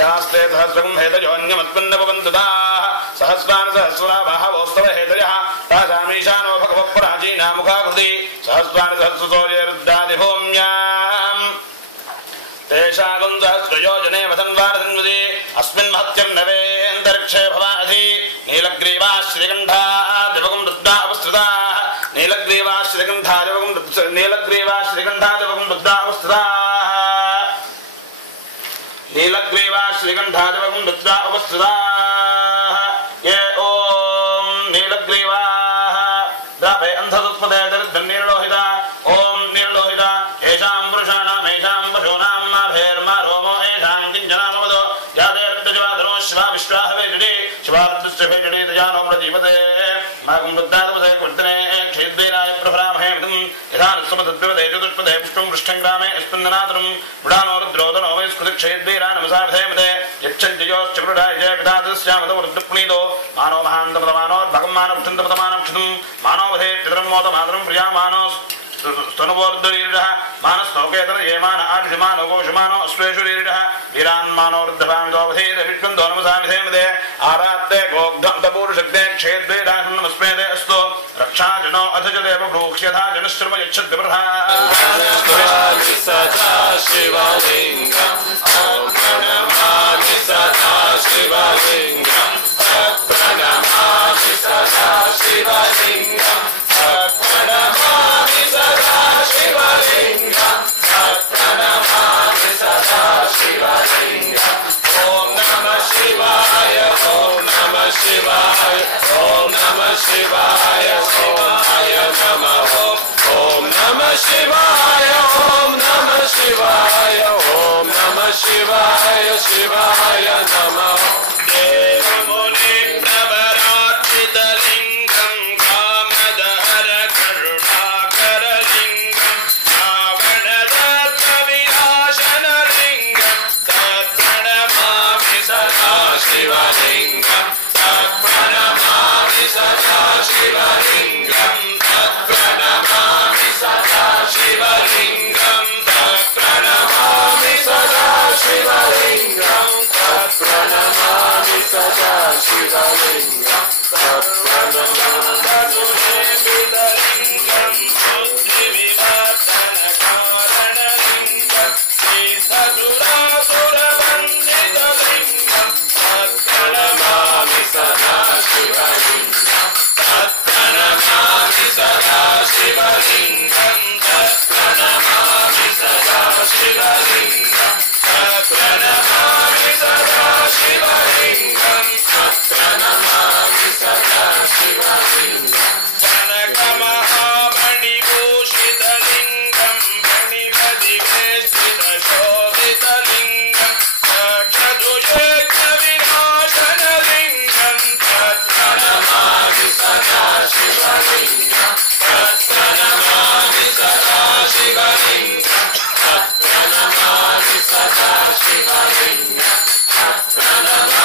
यास्ते सहस्रगुं हेतयोऽन्यमत्पन्नपवन्तुदाः सहस्रान् सहस्रा बाहवोस्तव हेतयः तासामीशानो भगवः प्राचीना मुखाकृति सहस्रान् सहस्रसूर्यरुद्रादिभूम्याम् तेषागुं सहस्रयोजने वदन्वारधन्वति अस्मिन् महत्यर्नवेऽन्तरिक्षे भवाधि नीलग्रीवाः श्रीकण्ठादिवगुं रुद्रा अवस्थिताः नीलग्रीवाः श्रीकण्ठादिवगुं रुद्रा अवस्थिताः नीलग्रीवाः श्रीकण्ठादिवगुं रुद्रा उपस्थिताः ये ओम नीलग्रीवाः द्रापे अन्धदुत्पदे दरिद्रनीर्लोहिता ओम निर्लोहिता येषां पुरुषाणाम् येषां पशूनां माभेर्मा रोमो येषां किञ्चनामवदो यादेर्दजवादनो शिवा विश्वाहवेजडे शिवार्दस्य भेजडे दयानो प्रजीवते मागुं रुद्रादपदे कुर्तने क्षेद्वेनाय प्रभरामहे मृदं यथा नस्समतद्विवदे चतुष्पदे पुष्टं पृष्ठं ग्रामे स्पन्दनातरं मुडानो रुद्रोदनो वै स्कृतिक्षेद्वेरा नमसाभिधेमते यच्छन्त्ययोश्च पुरुषाय जय पितादस्यामतो रुद्रपुनीतो मानो महान्तमतमानोर्भगं मानवक्षन्तमतमानक्षितं मानोवधे पितरं मोदमातरं प्रियामानो स्तनुवोर्धरीरिडः मानस्तोकेतर ये मान आर्षमानो गोषमानो अश्वेषुरीरिडः वीरान्मानो रुद्धभामितोवधेत विष्णुन्दो नमसाभिधेमते आरात्ते गोग्धन्तपूरुषक्ते क्षेद्वेरासं नमस्मेते अस्तु रक्षाजनो अथ च देव ब्रूक्ष्यथा जनश्रम यच्छद्विप्रभा सदा शिवलिङ्गं प्रणमामि सदा शिवलिङ्गं प्रणमामि सदा शिवलिङ्गं प्रणमामि सदा शिवलिङ्गं प्रणमामि सदा शिवलिङ्गं ॐ नमः शिवाय ॐ नमः शिवाय ॐ नमः शिवाय शिवाय नमः ॐ नमः शिवाय ॐ नमः शिवाय ॐ नमः शिवाय शिवाय नमः देवमुनि प्रवरार्चितलिङ्गं कामदहर करुणाकरलिङ्गं रावणदत्तविनाशनलिङ्गं तत्प्रणमामि सदा शिवलिङ्गं तत्प्रणमामि सदा शिवलिङ्गं तत्प्रणमामि सदा शिवलिङ्गं तत्प्रणमामि सदा शिवलिङ्गं तत्प्रणमामि सदा शिवलिङ्गं तत्प्रणमामि बुद्धिविवर्धनकारणलिङ्गं सिद्धसुरासुरवन्दितलिङ्गं तत्प्रणमामि सदा शिवलिङ्गं तत्प्रणमामि सदा शिवलिङ्गं तत्प्रणमामि सदा शिवलिङ्गं तत्प्रणमामि सदा शिवलिङ्गं तत्प्रणमामि सदा शिवलिङ्गं कनकमहामणिभूषितलिङ्गं फणिपदिवेष्टितशोभितलिङ्गं साक्षादुयज्ञविनाशनलिङ्गं तत्प्रणमामि सदा शिवलिङ्गं तत्प्रणमामि सदा शिवलिङ्गं तत्प्रणमामि सदा शिवलिङ्गं तत्प्रणमामि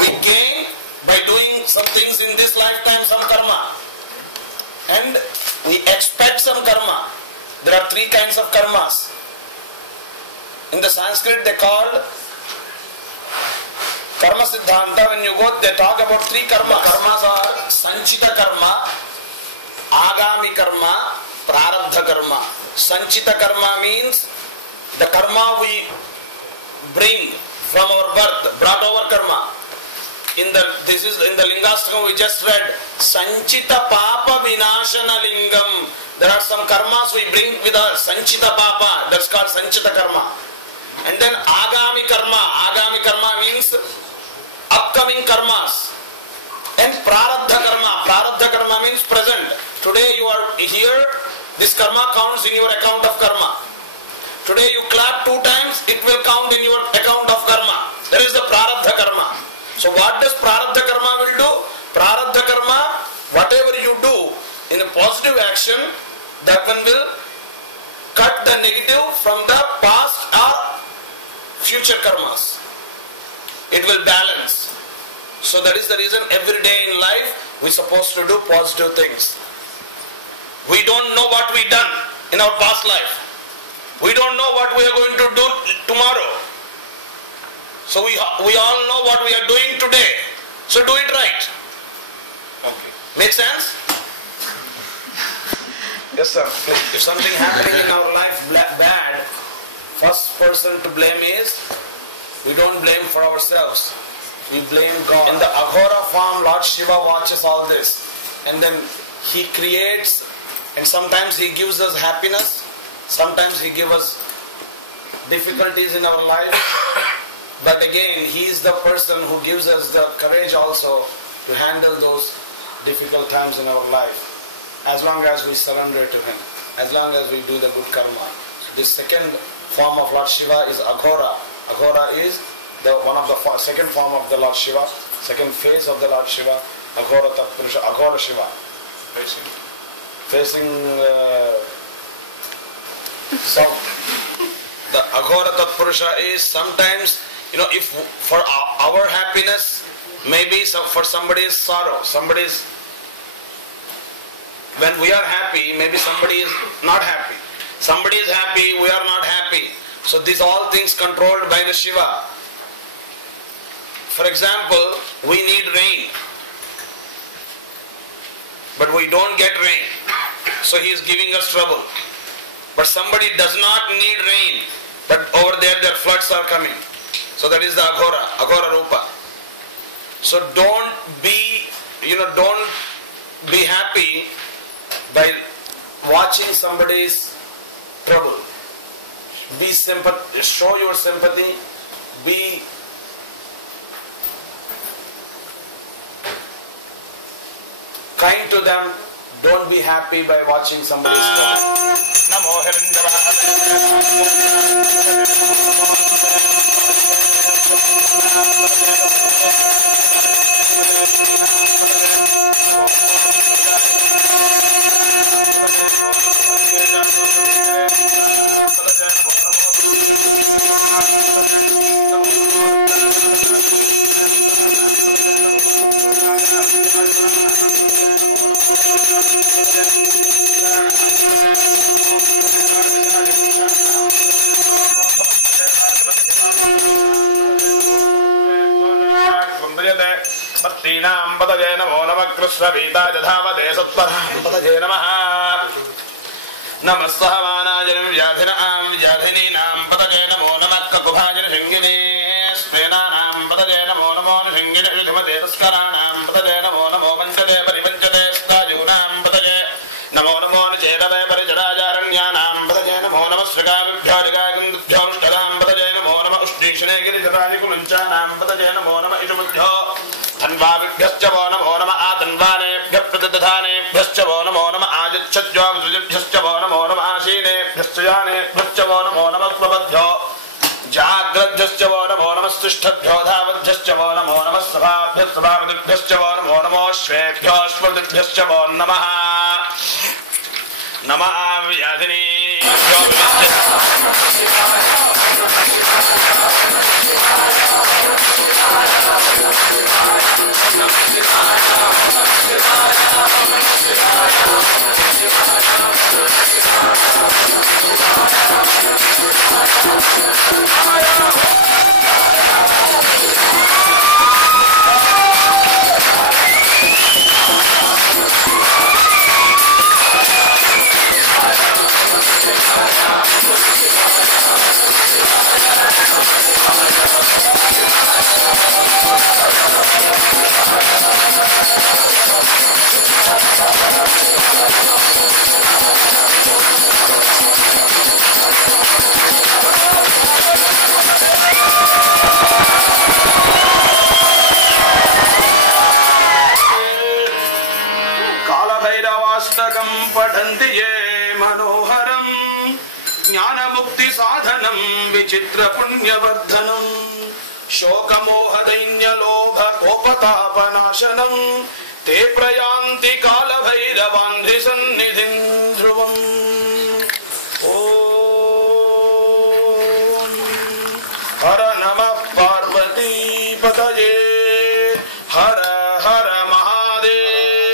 We gain by doing some things in this lifetime, some karma. And we expect some karma. There are three kinds of karmas. In the Sanskrit they called karma siddhanta. When you go, they talk about three karmas. The karmas are sanchita karma, agami karma, prarabdha karma. Sanchita karma means the karma we bring from our birth, brought over karma. In the Lingastakam we just read, Sanchita Papa Vinashana Lingam. There are some karmas we bring with us, Sanchita Papa, that's called Sanchita Karma. And then Agami Karma. Agami Karma means upcoming karmas. And Prarabdha Karma. Prarabdha Karma means present. Today you are here, this karma counts in your account of karma. Today you clap 2 times, it will count in your account of karma. That is the Prarabdha Karma. So what does Prarabdha Karma will do? Prarabdha Karma, whatever you do in a positive action, that one will cut the negative from the past or future karmas. It will balance. So that is the reason every day in life we are supposed to do positive things. We don't know what we done in our past life. We don't know what we are going to do tomorrow. So we all know what we are doing today. So do it right. Okay. Make sense? Yes, sir. Please. If something happening in our life bad, first person to blame is, we don't blame for ourselves. We blame God. In the Aghora form, Lord Shiva watches all this. And then He creates, and sometimes He gives us happiness, sometimes He gives us difficulties in our life. But again, He is the person who gives us the courage also to handle those difficult times in our life. As long as we surrender to Him. As long as we do the good karma. This second form of Lord Shiva is Aghora. Aghora is one of the second form of the Lord Shiva. Second phase of the Lord Shiva. Aghora Tatpurusha. Aghora Shiva. Facing south. The Aghora Tatpurusha is sometimes, if for our happiness, maybe for somebody's sorrow, when we are happy, maybe somebody is not happy. Somebody is happy, we are not happy. So these all things controlled by the Shiva. For example, we need rain, but we don't get rain. So He is giving us trouble. But somebody does not need rain, but over there their floods are coming. So that is the Aghora Rupa. So don't be happy by watching somebody's trouble. Show your sympathy. Be kind to them. Don't be happy by watching somebody's trouble. Namo Sattinam Padaye Namo Namah Krishna Vita Jadhavade Satparam Padaye Namaha Namastahavanajanim Vyadhinam Vyadhininam Padaye Namo Namah Kakubhajana Shingini Svenanam Padaye Namo Namo Shingini Vidhimate Taskaranam Padaye Namo Namo Vanchade Parivanchade Stajunam Padaye Namo Namo Chedave Parijarajaranyanam Padaye Namo Namah Srikavibhyo Digagandubhyo Nishtadam Padaye Namo Namah Ushdikshane Girijadani Kulanjanam Padaye Namo Namah Ishubhyo Tanvabhyaschya vo namo nama atanvanebhya pratidadhanebhyascha vo namo nama ajacchadyo vijibhyascha vo namo nama ashinebhyascha yanebhyascha vo namo nama prabadhyo jagradhyascha vo namo nama stishtadhyo dhavadhyascha vo namo nama sabhabhyascha vo namo namo shvebhyo shvadibhyascha vo namaha Nama Vyadhini पठन्ति ये मनोहरं ज्ञानमुक्ति साधनं विचित्र पुण्यवर्धनं शोकमोहदैन्यलोभ कोपतापनाशनं ते प्रयान्ति कालभैरवान्धि सन्निधिं ध्रुवम् ॐ हर नमः पार्वतीपतये हर हर महादेव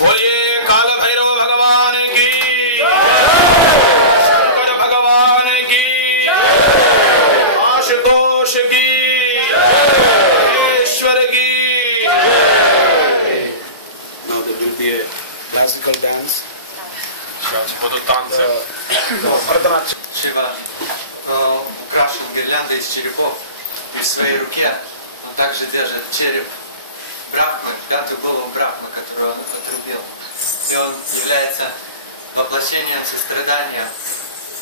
बोलिए काल भैरव भगवान की शंकर भगवान की आशुतोष की ईश्वर की Now there will be a classical dance. Будут танцы. Шива украшен гирляндой из черепов, и в своей руке он также держит череп Брахмы, пятую голову Брахмы, которую он отрубил. И он является воплощением сострадания,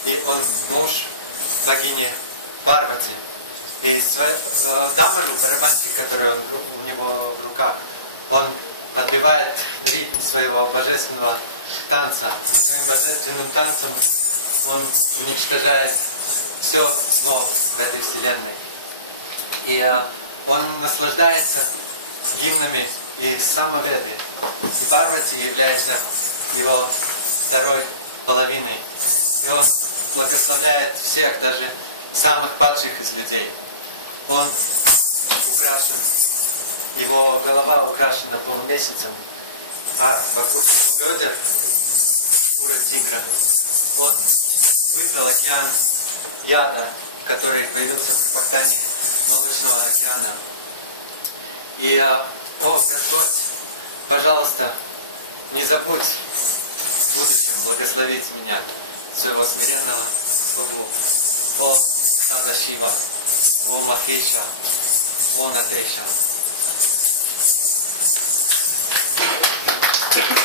и он муж богини Парвати. И Дамару, барабанщик, который у него в руках, он отбивает ритм своего божественного танца. Своим божественным танцем он уничтожает все зло в этой вселенной. И он наслаждается гимнами и Самаведы. И Парвати является его второй половиной. И он благословляет всех, даже самых падших из людей. Он украшен, его голова украшена полумесяцем, а вокруг его бедер шкура тигра. Он выпил океан яда, который появился в пропитании молочного океана. И, Господь, пожалуйста, не забудь в будущем благословить меня, своего смиренного слугу. О Сада Шива, о Махеша, о Натеша. Thank you.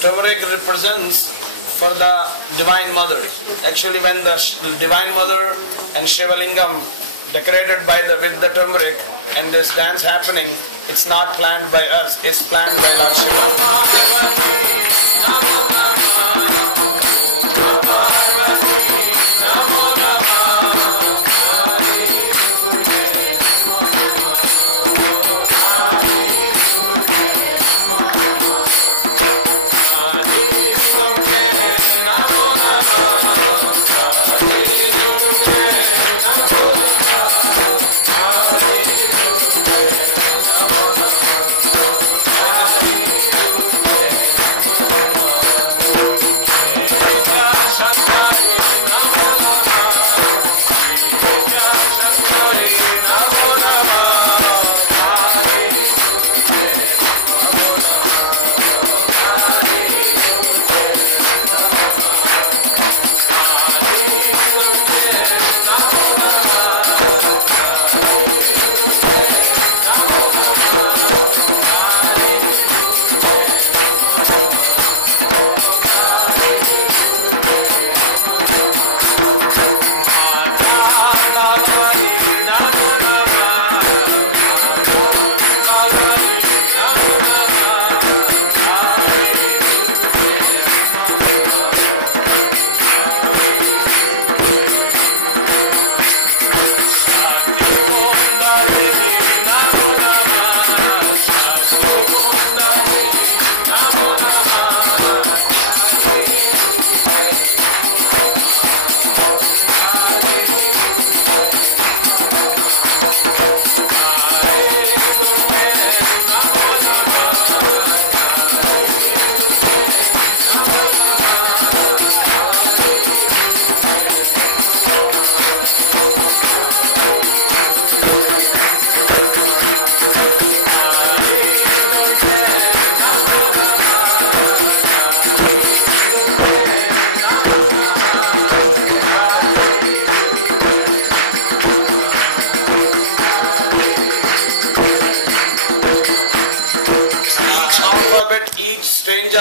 Turmeric represents for the Divine Mother. Actually, when the Divine Mother and Shiva Lingam decorated with the turmeric and this dance happening, it's not planned by us, it's planned by Lord Shiva.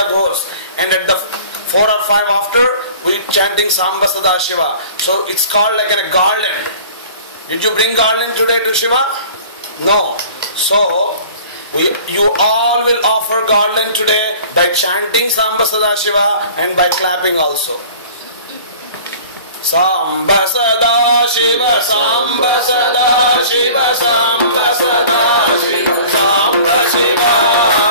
Goes, and at the 4 or 5 after we chanting Samba Sada Shiva. So it's called like a garland. Did you bring garland today to Shiva? No. So you all will offer garland today by chanting Samba Sada Shiva and by clapping also. Samba Sada Shiva, Samba Sada Shiva, Samba Sada Shiva, Samba Shiva. Oh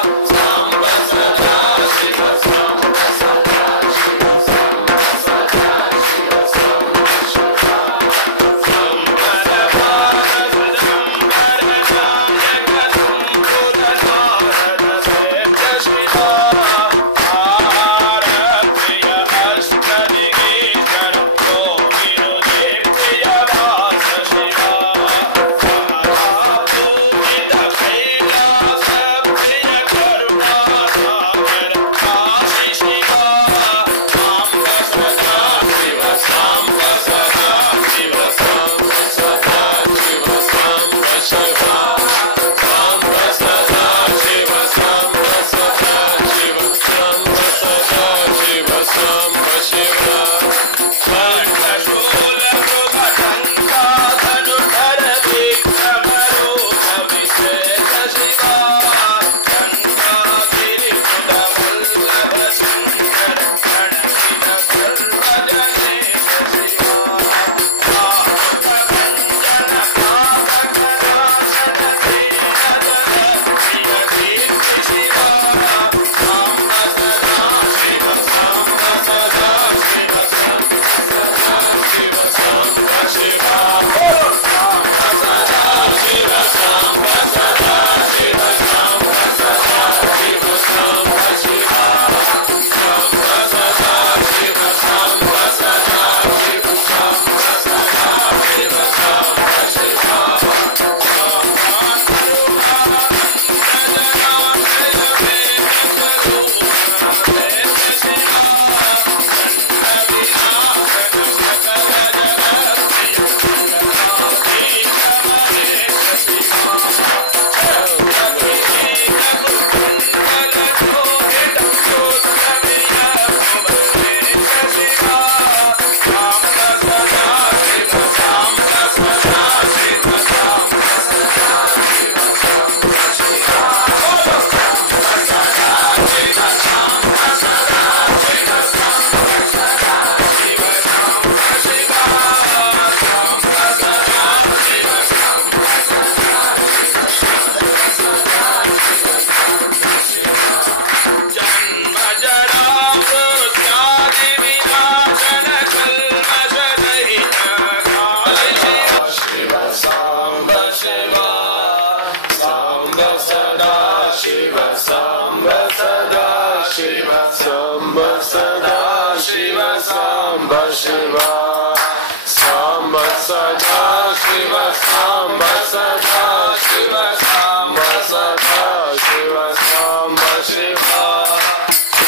Samba Sada Shiva Samba Shiva Samba Sada Shiva Samba Sada Shiva Samba Sada Shiva Samba Shiva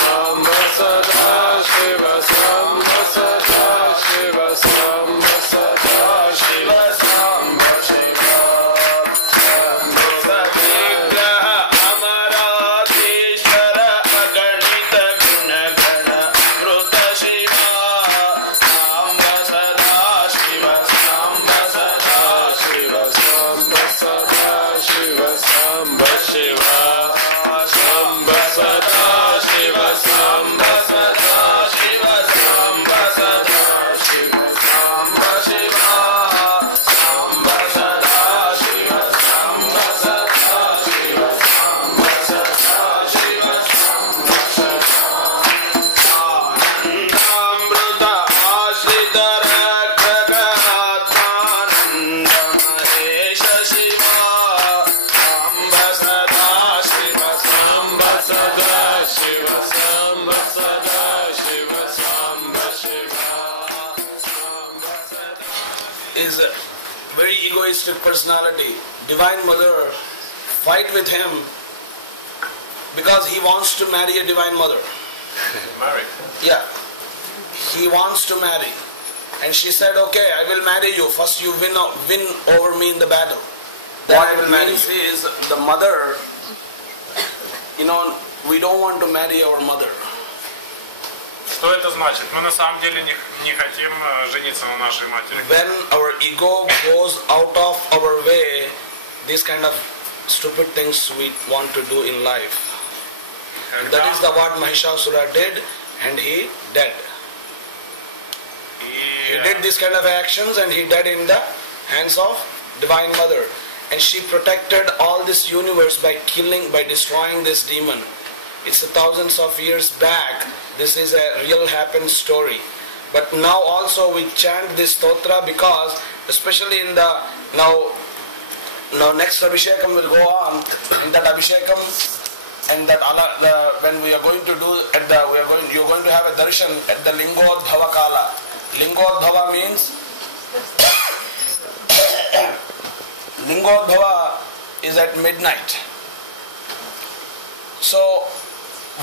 Samba Sada Shiva Samba Sada Shiva Samba Sada Shiva Samba Shiva is a very egoistic personality. Divine Mother fight with him because he wants to marry a Divine Mother. Marry. Yeah. He wants to marry. And she said, okay, I will marry you. First you win over me in the battle. Then I will marry you. Is the mother, we don't want to marry our mother. Что это значит? Мы на самом деле не хотим жениться на нашей матери. When our ego goes out of our way, these kind of stupid things we want to do in life. And that is what Mahishasura did, and he died. He did these kind of actions and he died in the hands of Divine Mother. And she protected all this universe by destroying this demon. It's thousands of years back. This is a real happened story. But now also we chant this stotra because, especially in the now next Abhishekam will go on. In that Abhishekam, and that when we are going to do you're going to have a darshan at the Lingodhava Kala. Lingodhava means Lingodhava is at midnight. So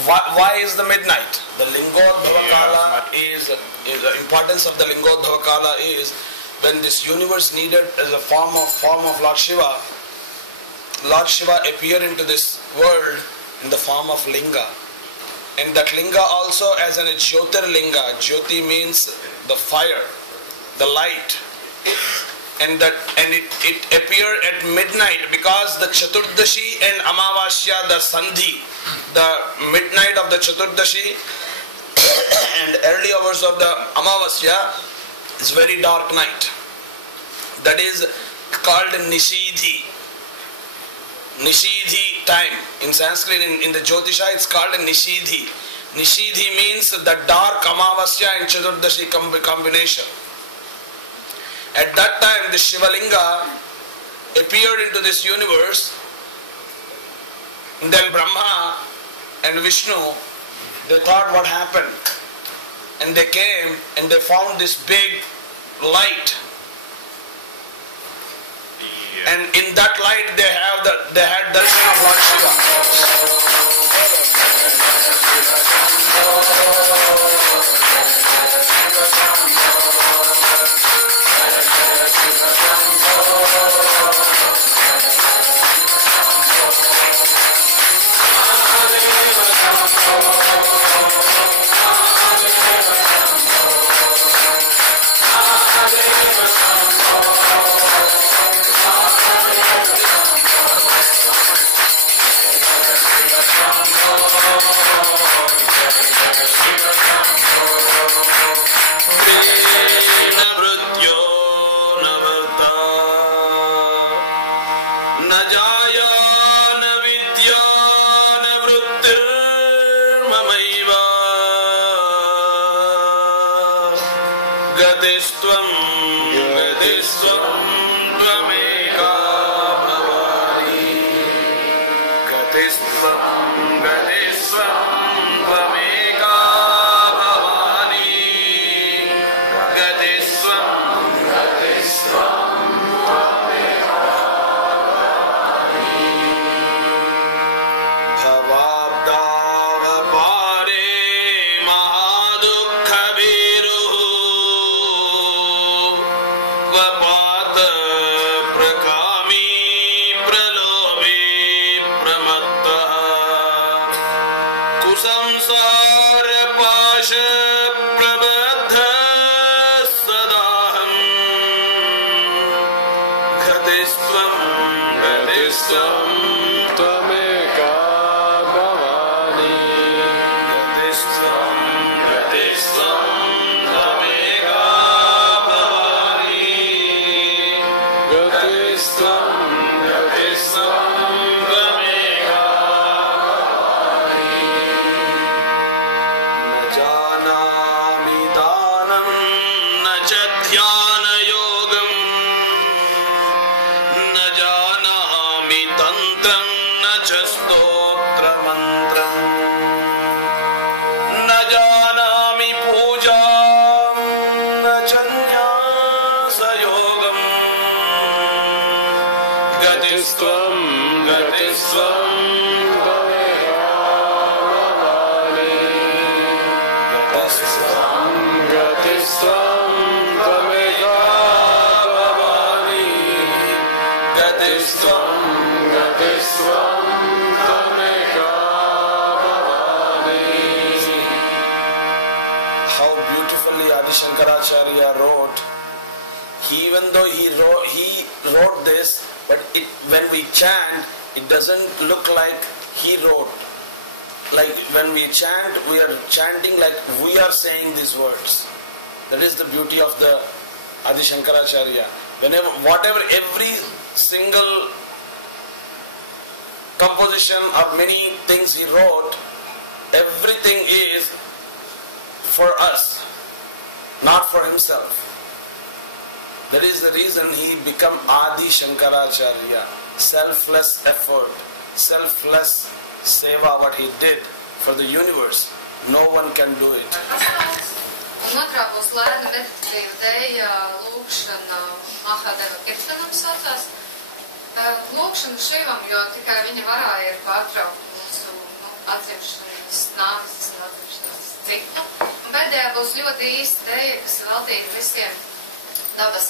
why is the midnight? The Lingodhava Kala is the importance of the Lingodhava Kala is when this universe needed as a form of Lord Shiva. Lord Shiva appeared into this world in the form of Linga. And that Linga also as a Jyotirlinga. Jyoti means the fire, the light. And it appeared at midnight because the Chaturdashi and Amavasya, the Sandhi, the midnight of the Chaturdashi and early hours of the Amavasya is very dark night. That is called Nishidhi. Nishidhi time. In Sanskrit, in the Jyotisha, it's called Nishidhi. Nishidhi means the dark Amavasya and Chaturdashi combination. At that time, the Shivalinga appeared into this universe. And then Brahma and Vishnu, they thought what happened. And they came and they found this big light. And in that light they had darshan of Lord Shiva. संसार पाश प्रबद्ध सदाहं गतिस्त्वं गतिस्त्वं त्वमेका भवानी गतिस्त्वं गतिस्त्वं त्वमेका भवानी गतिस्त्वं गतिस्त्वं त्वमेका न जानामि दानं न च ध्यानयोगं न जानामि तन्त्रं न च स्तोत्रमन्त्रं न जानामि पूजां न च न्यासयोगं गतिस्त्वं गतिस्त्वं त्वमेका Bhavani गतिस्त्वं गतिस्त्वं त्वमेका Bhavani गतिस्त्वं गतिस्त्वं त्वमेका Bhavani How beautifully Adi Shankaracharya wrote. Even though he wrote this, but when we chant, it doesn't look like he wrote. Like when we chant, we are chanting like we are saying these words. That is the beauty of the Adi Shankaracharya. Whatever every single composition or many things he wrote, everything is for us, not for himself. That is the reason he became Adi Shankaracharya. Selfless effort, selfless seva, what he did for the universe. No one can do it. Un otrā būs lēna meditatīva dēļa lūkšana Mahadeva Kirtanam saucās. Lūkšana Šivam, jo tikai viņa varā ir pārtraukt mūsu atzimšanas, nāves un atzimšanas ciklu. Un pēdējā būs ļoti īsta dēļa, kas ir veltīta visiem dabas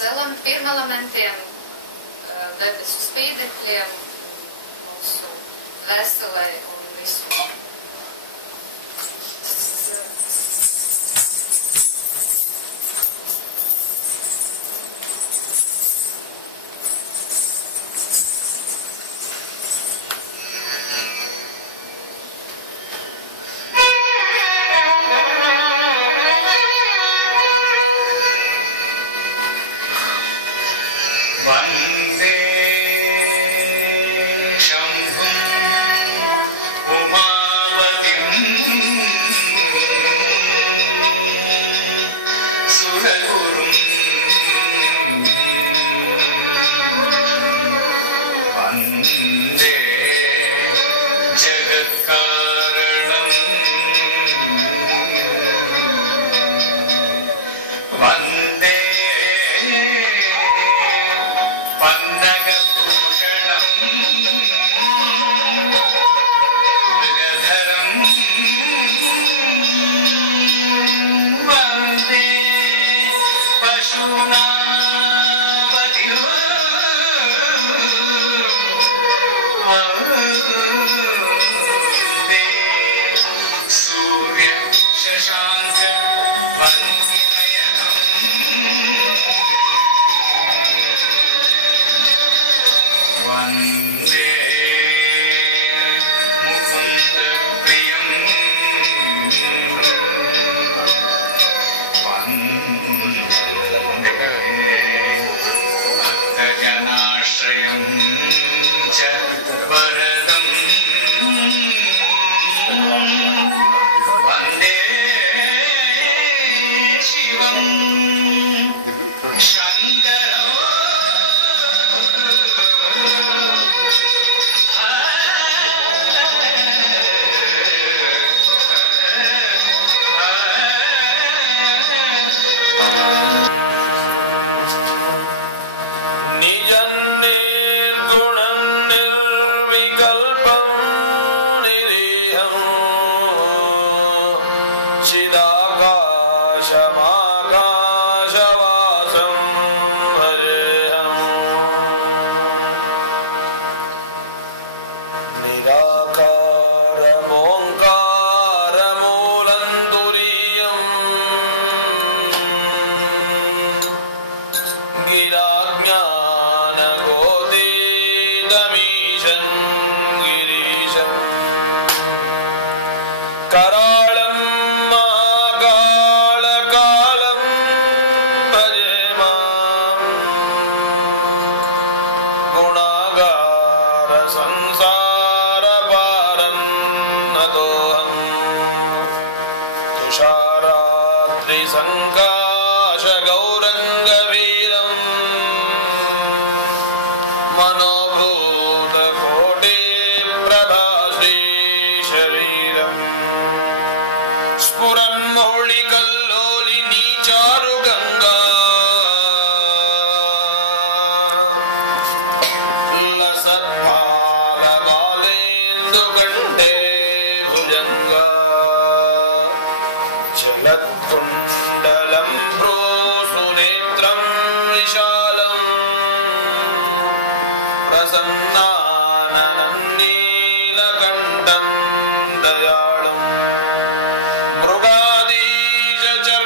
pirmelementiem, debesu spīdekļiem, mūsu veselē un visu. वन्दे शम्भुं उमावतिं सुरगुरुं वन्दे जगत्कारणं वन्दे पन्नगभूषणं मृगधरं वन्दे पशूनावतिं वन्दे सूर्यशशाङ्क वन्दिनयनं वन्दे मुकुन्दप्रियं वन्दे भक्तजनाश्रयं च वरदं वन्दे शिवं शङ्करं निजं निर्गुणं निर्विकल्पं निरीहं चिदाकाशमाकाशवासं भजेऽहम् निराकारमोङ्काररूपं करालं महाकालकालं भजे मां गुणागार संसारपारं नतोऽहं तुषारात्रिसङ्काशगौरङ्गवीरं मनोभूतकोटिप्रभाश्रीशरीरम् स्फुरन्मौलिकल्लोलिनी चारुगङ्गा लसत्फालबालेन्दुकण्ठे भुजङ्गा चलत्कुण्डलं भ्रूसुनेत्रं विशालम् प्रसन्नाननं नीलकण्ठं दयाळुम्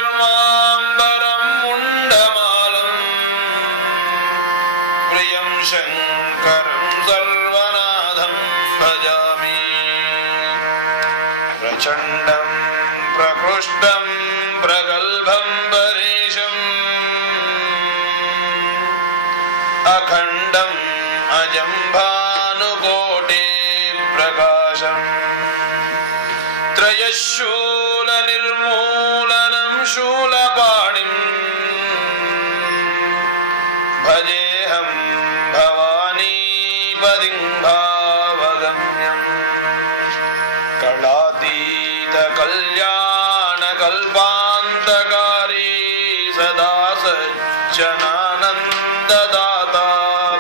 मृगादीशचर्माम्बरं मुण्डमालम् प्रियं शङ्करं सर्वनाथं भजामि प्रचण्डं प्रकृष्टं प्रगल्भं परेशम् अखण्डम् अजं भानुकोटि प्रकाशम् त्रयशूलनिर्मूलनं शूलपाणिम् भजेऽहं भवानीपदिं भावगम्यम् कलातीतकल्याणकल्पान्तकारी सदा सज्जनानन्ददाता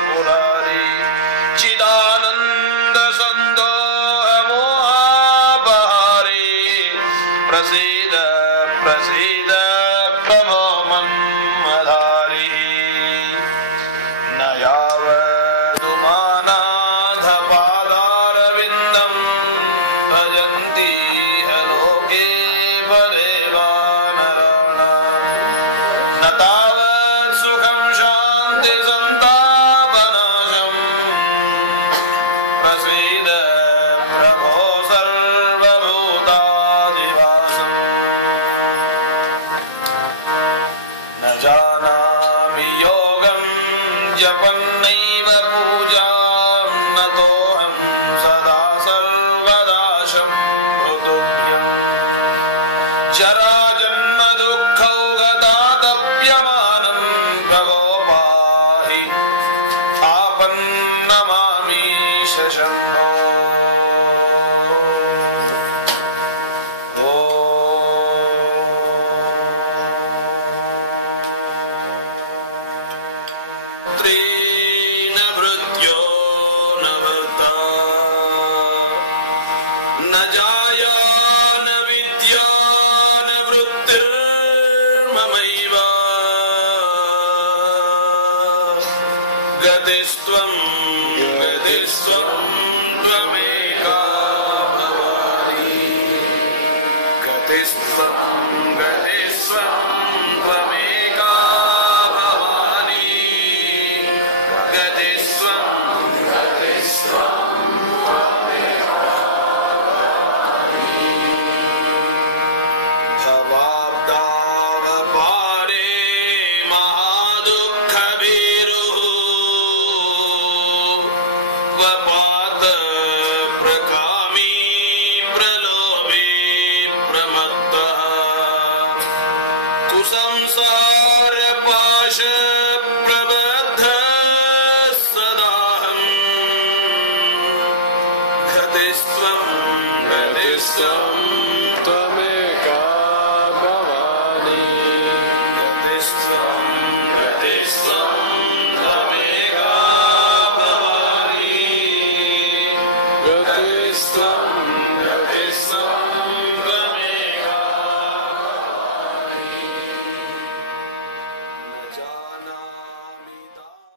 पुरारी चिदानन्दसन्दोहमोहापहारी प्रसीद प्रसीद प्रभो मन्मधारी न यावदुमानाथपादारविन्दं भजन्ति लोके परेवानराणाम् न तावत् सुखं शान्तिसन्तापनाशम् प्रसीद प्रभो सर्वभूतादिवासम् न जानामि योगं जपन्नैव पूजां नतोऽहं सदा सर्वदा शम्भुतुभ्यम् जराजन्मदुःखौगतातप्यमानं प्रभो पाहि आपन्नमामीश शम्भो न भृत्यो न भर्ता न जाया न विद्या न वृत्तिर्ममैव गतिस्त्वं त्वमेका भवानी गतिस्त्वं त्वमेका भवानी गतिस्त्वं भवाब्दावपारे महादुःखभीरुः वपात प्रकामी प्रलोभी प्रमत्तः कुसंसारपाश प्रबद्धः सदाहम् गतिस्त्वं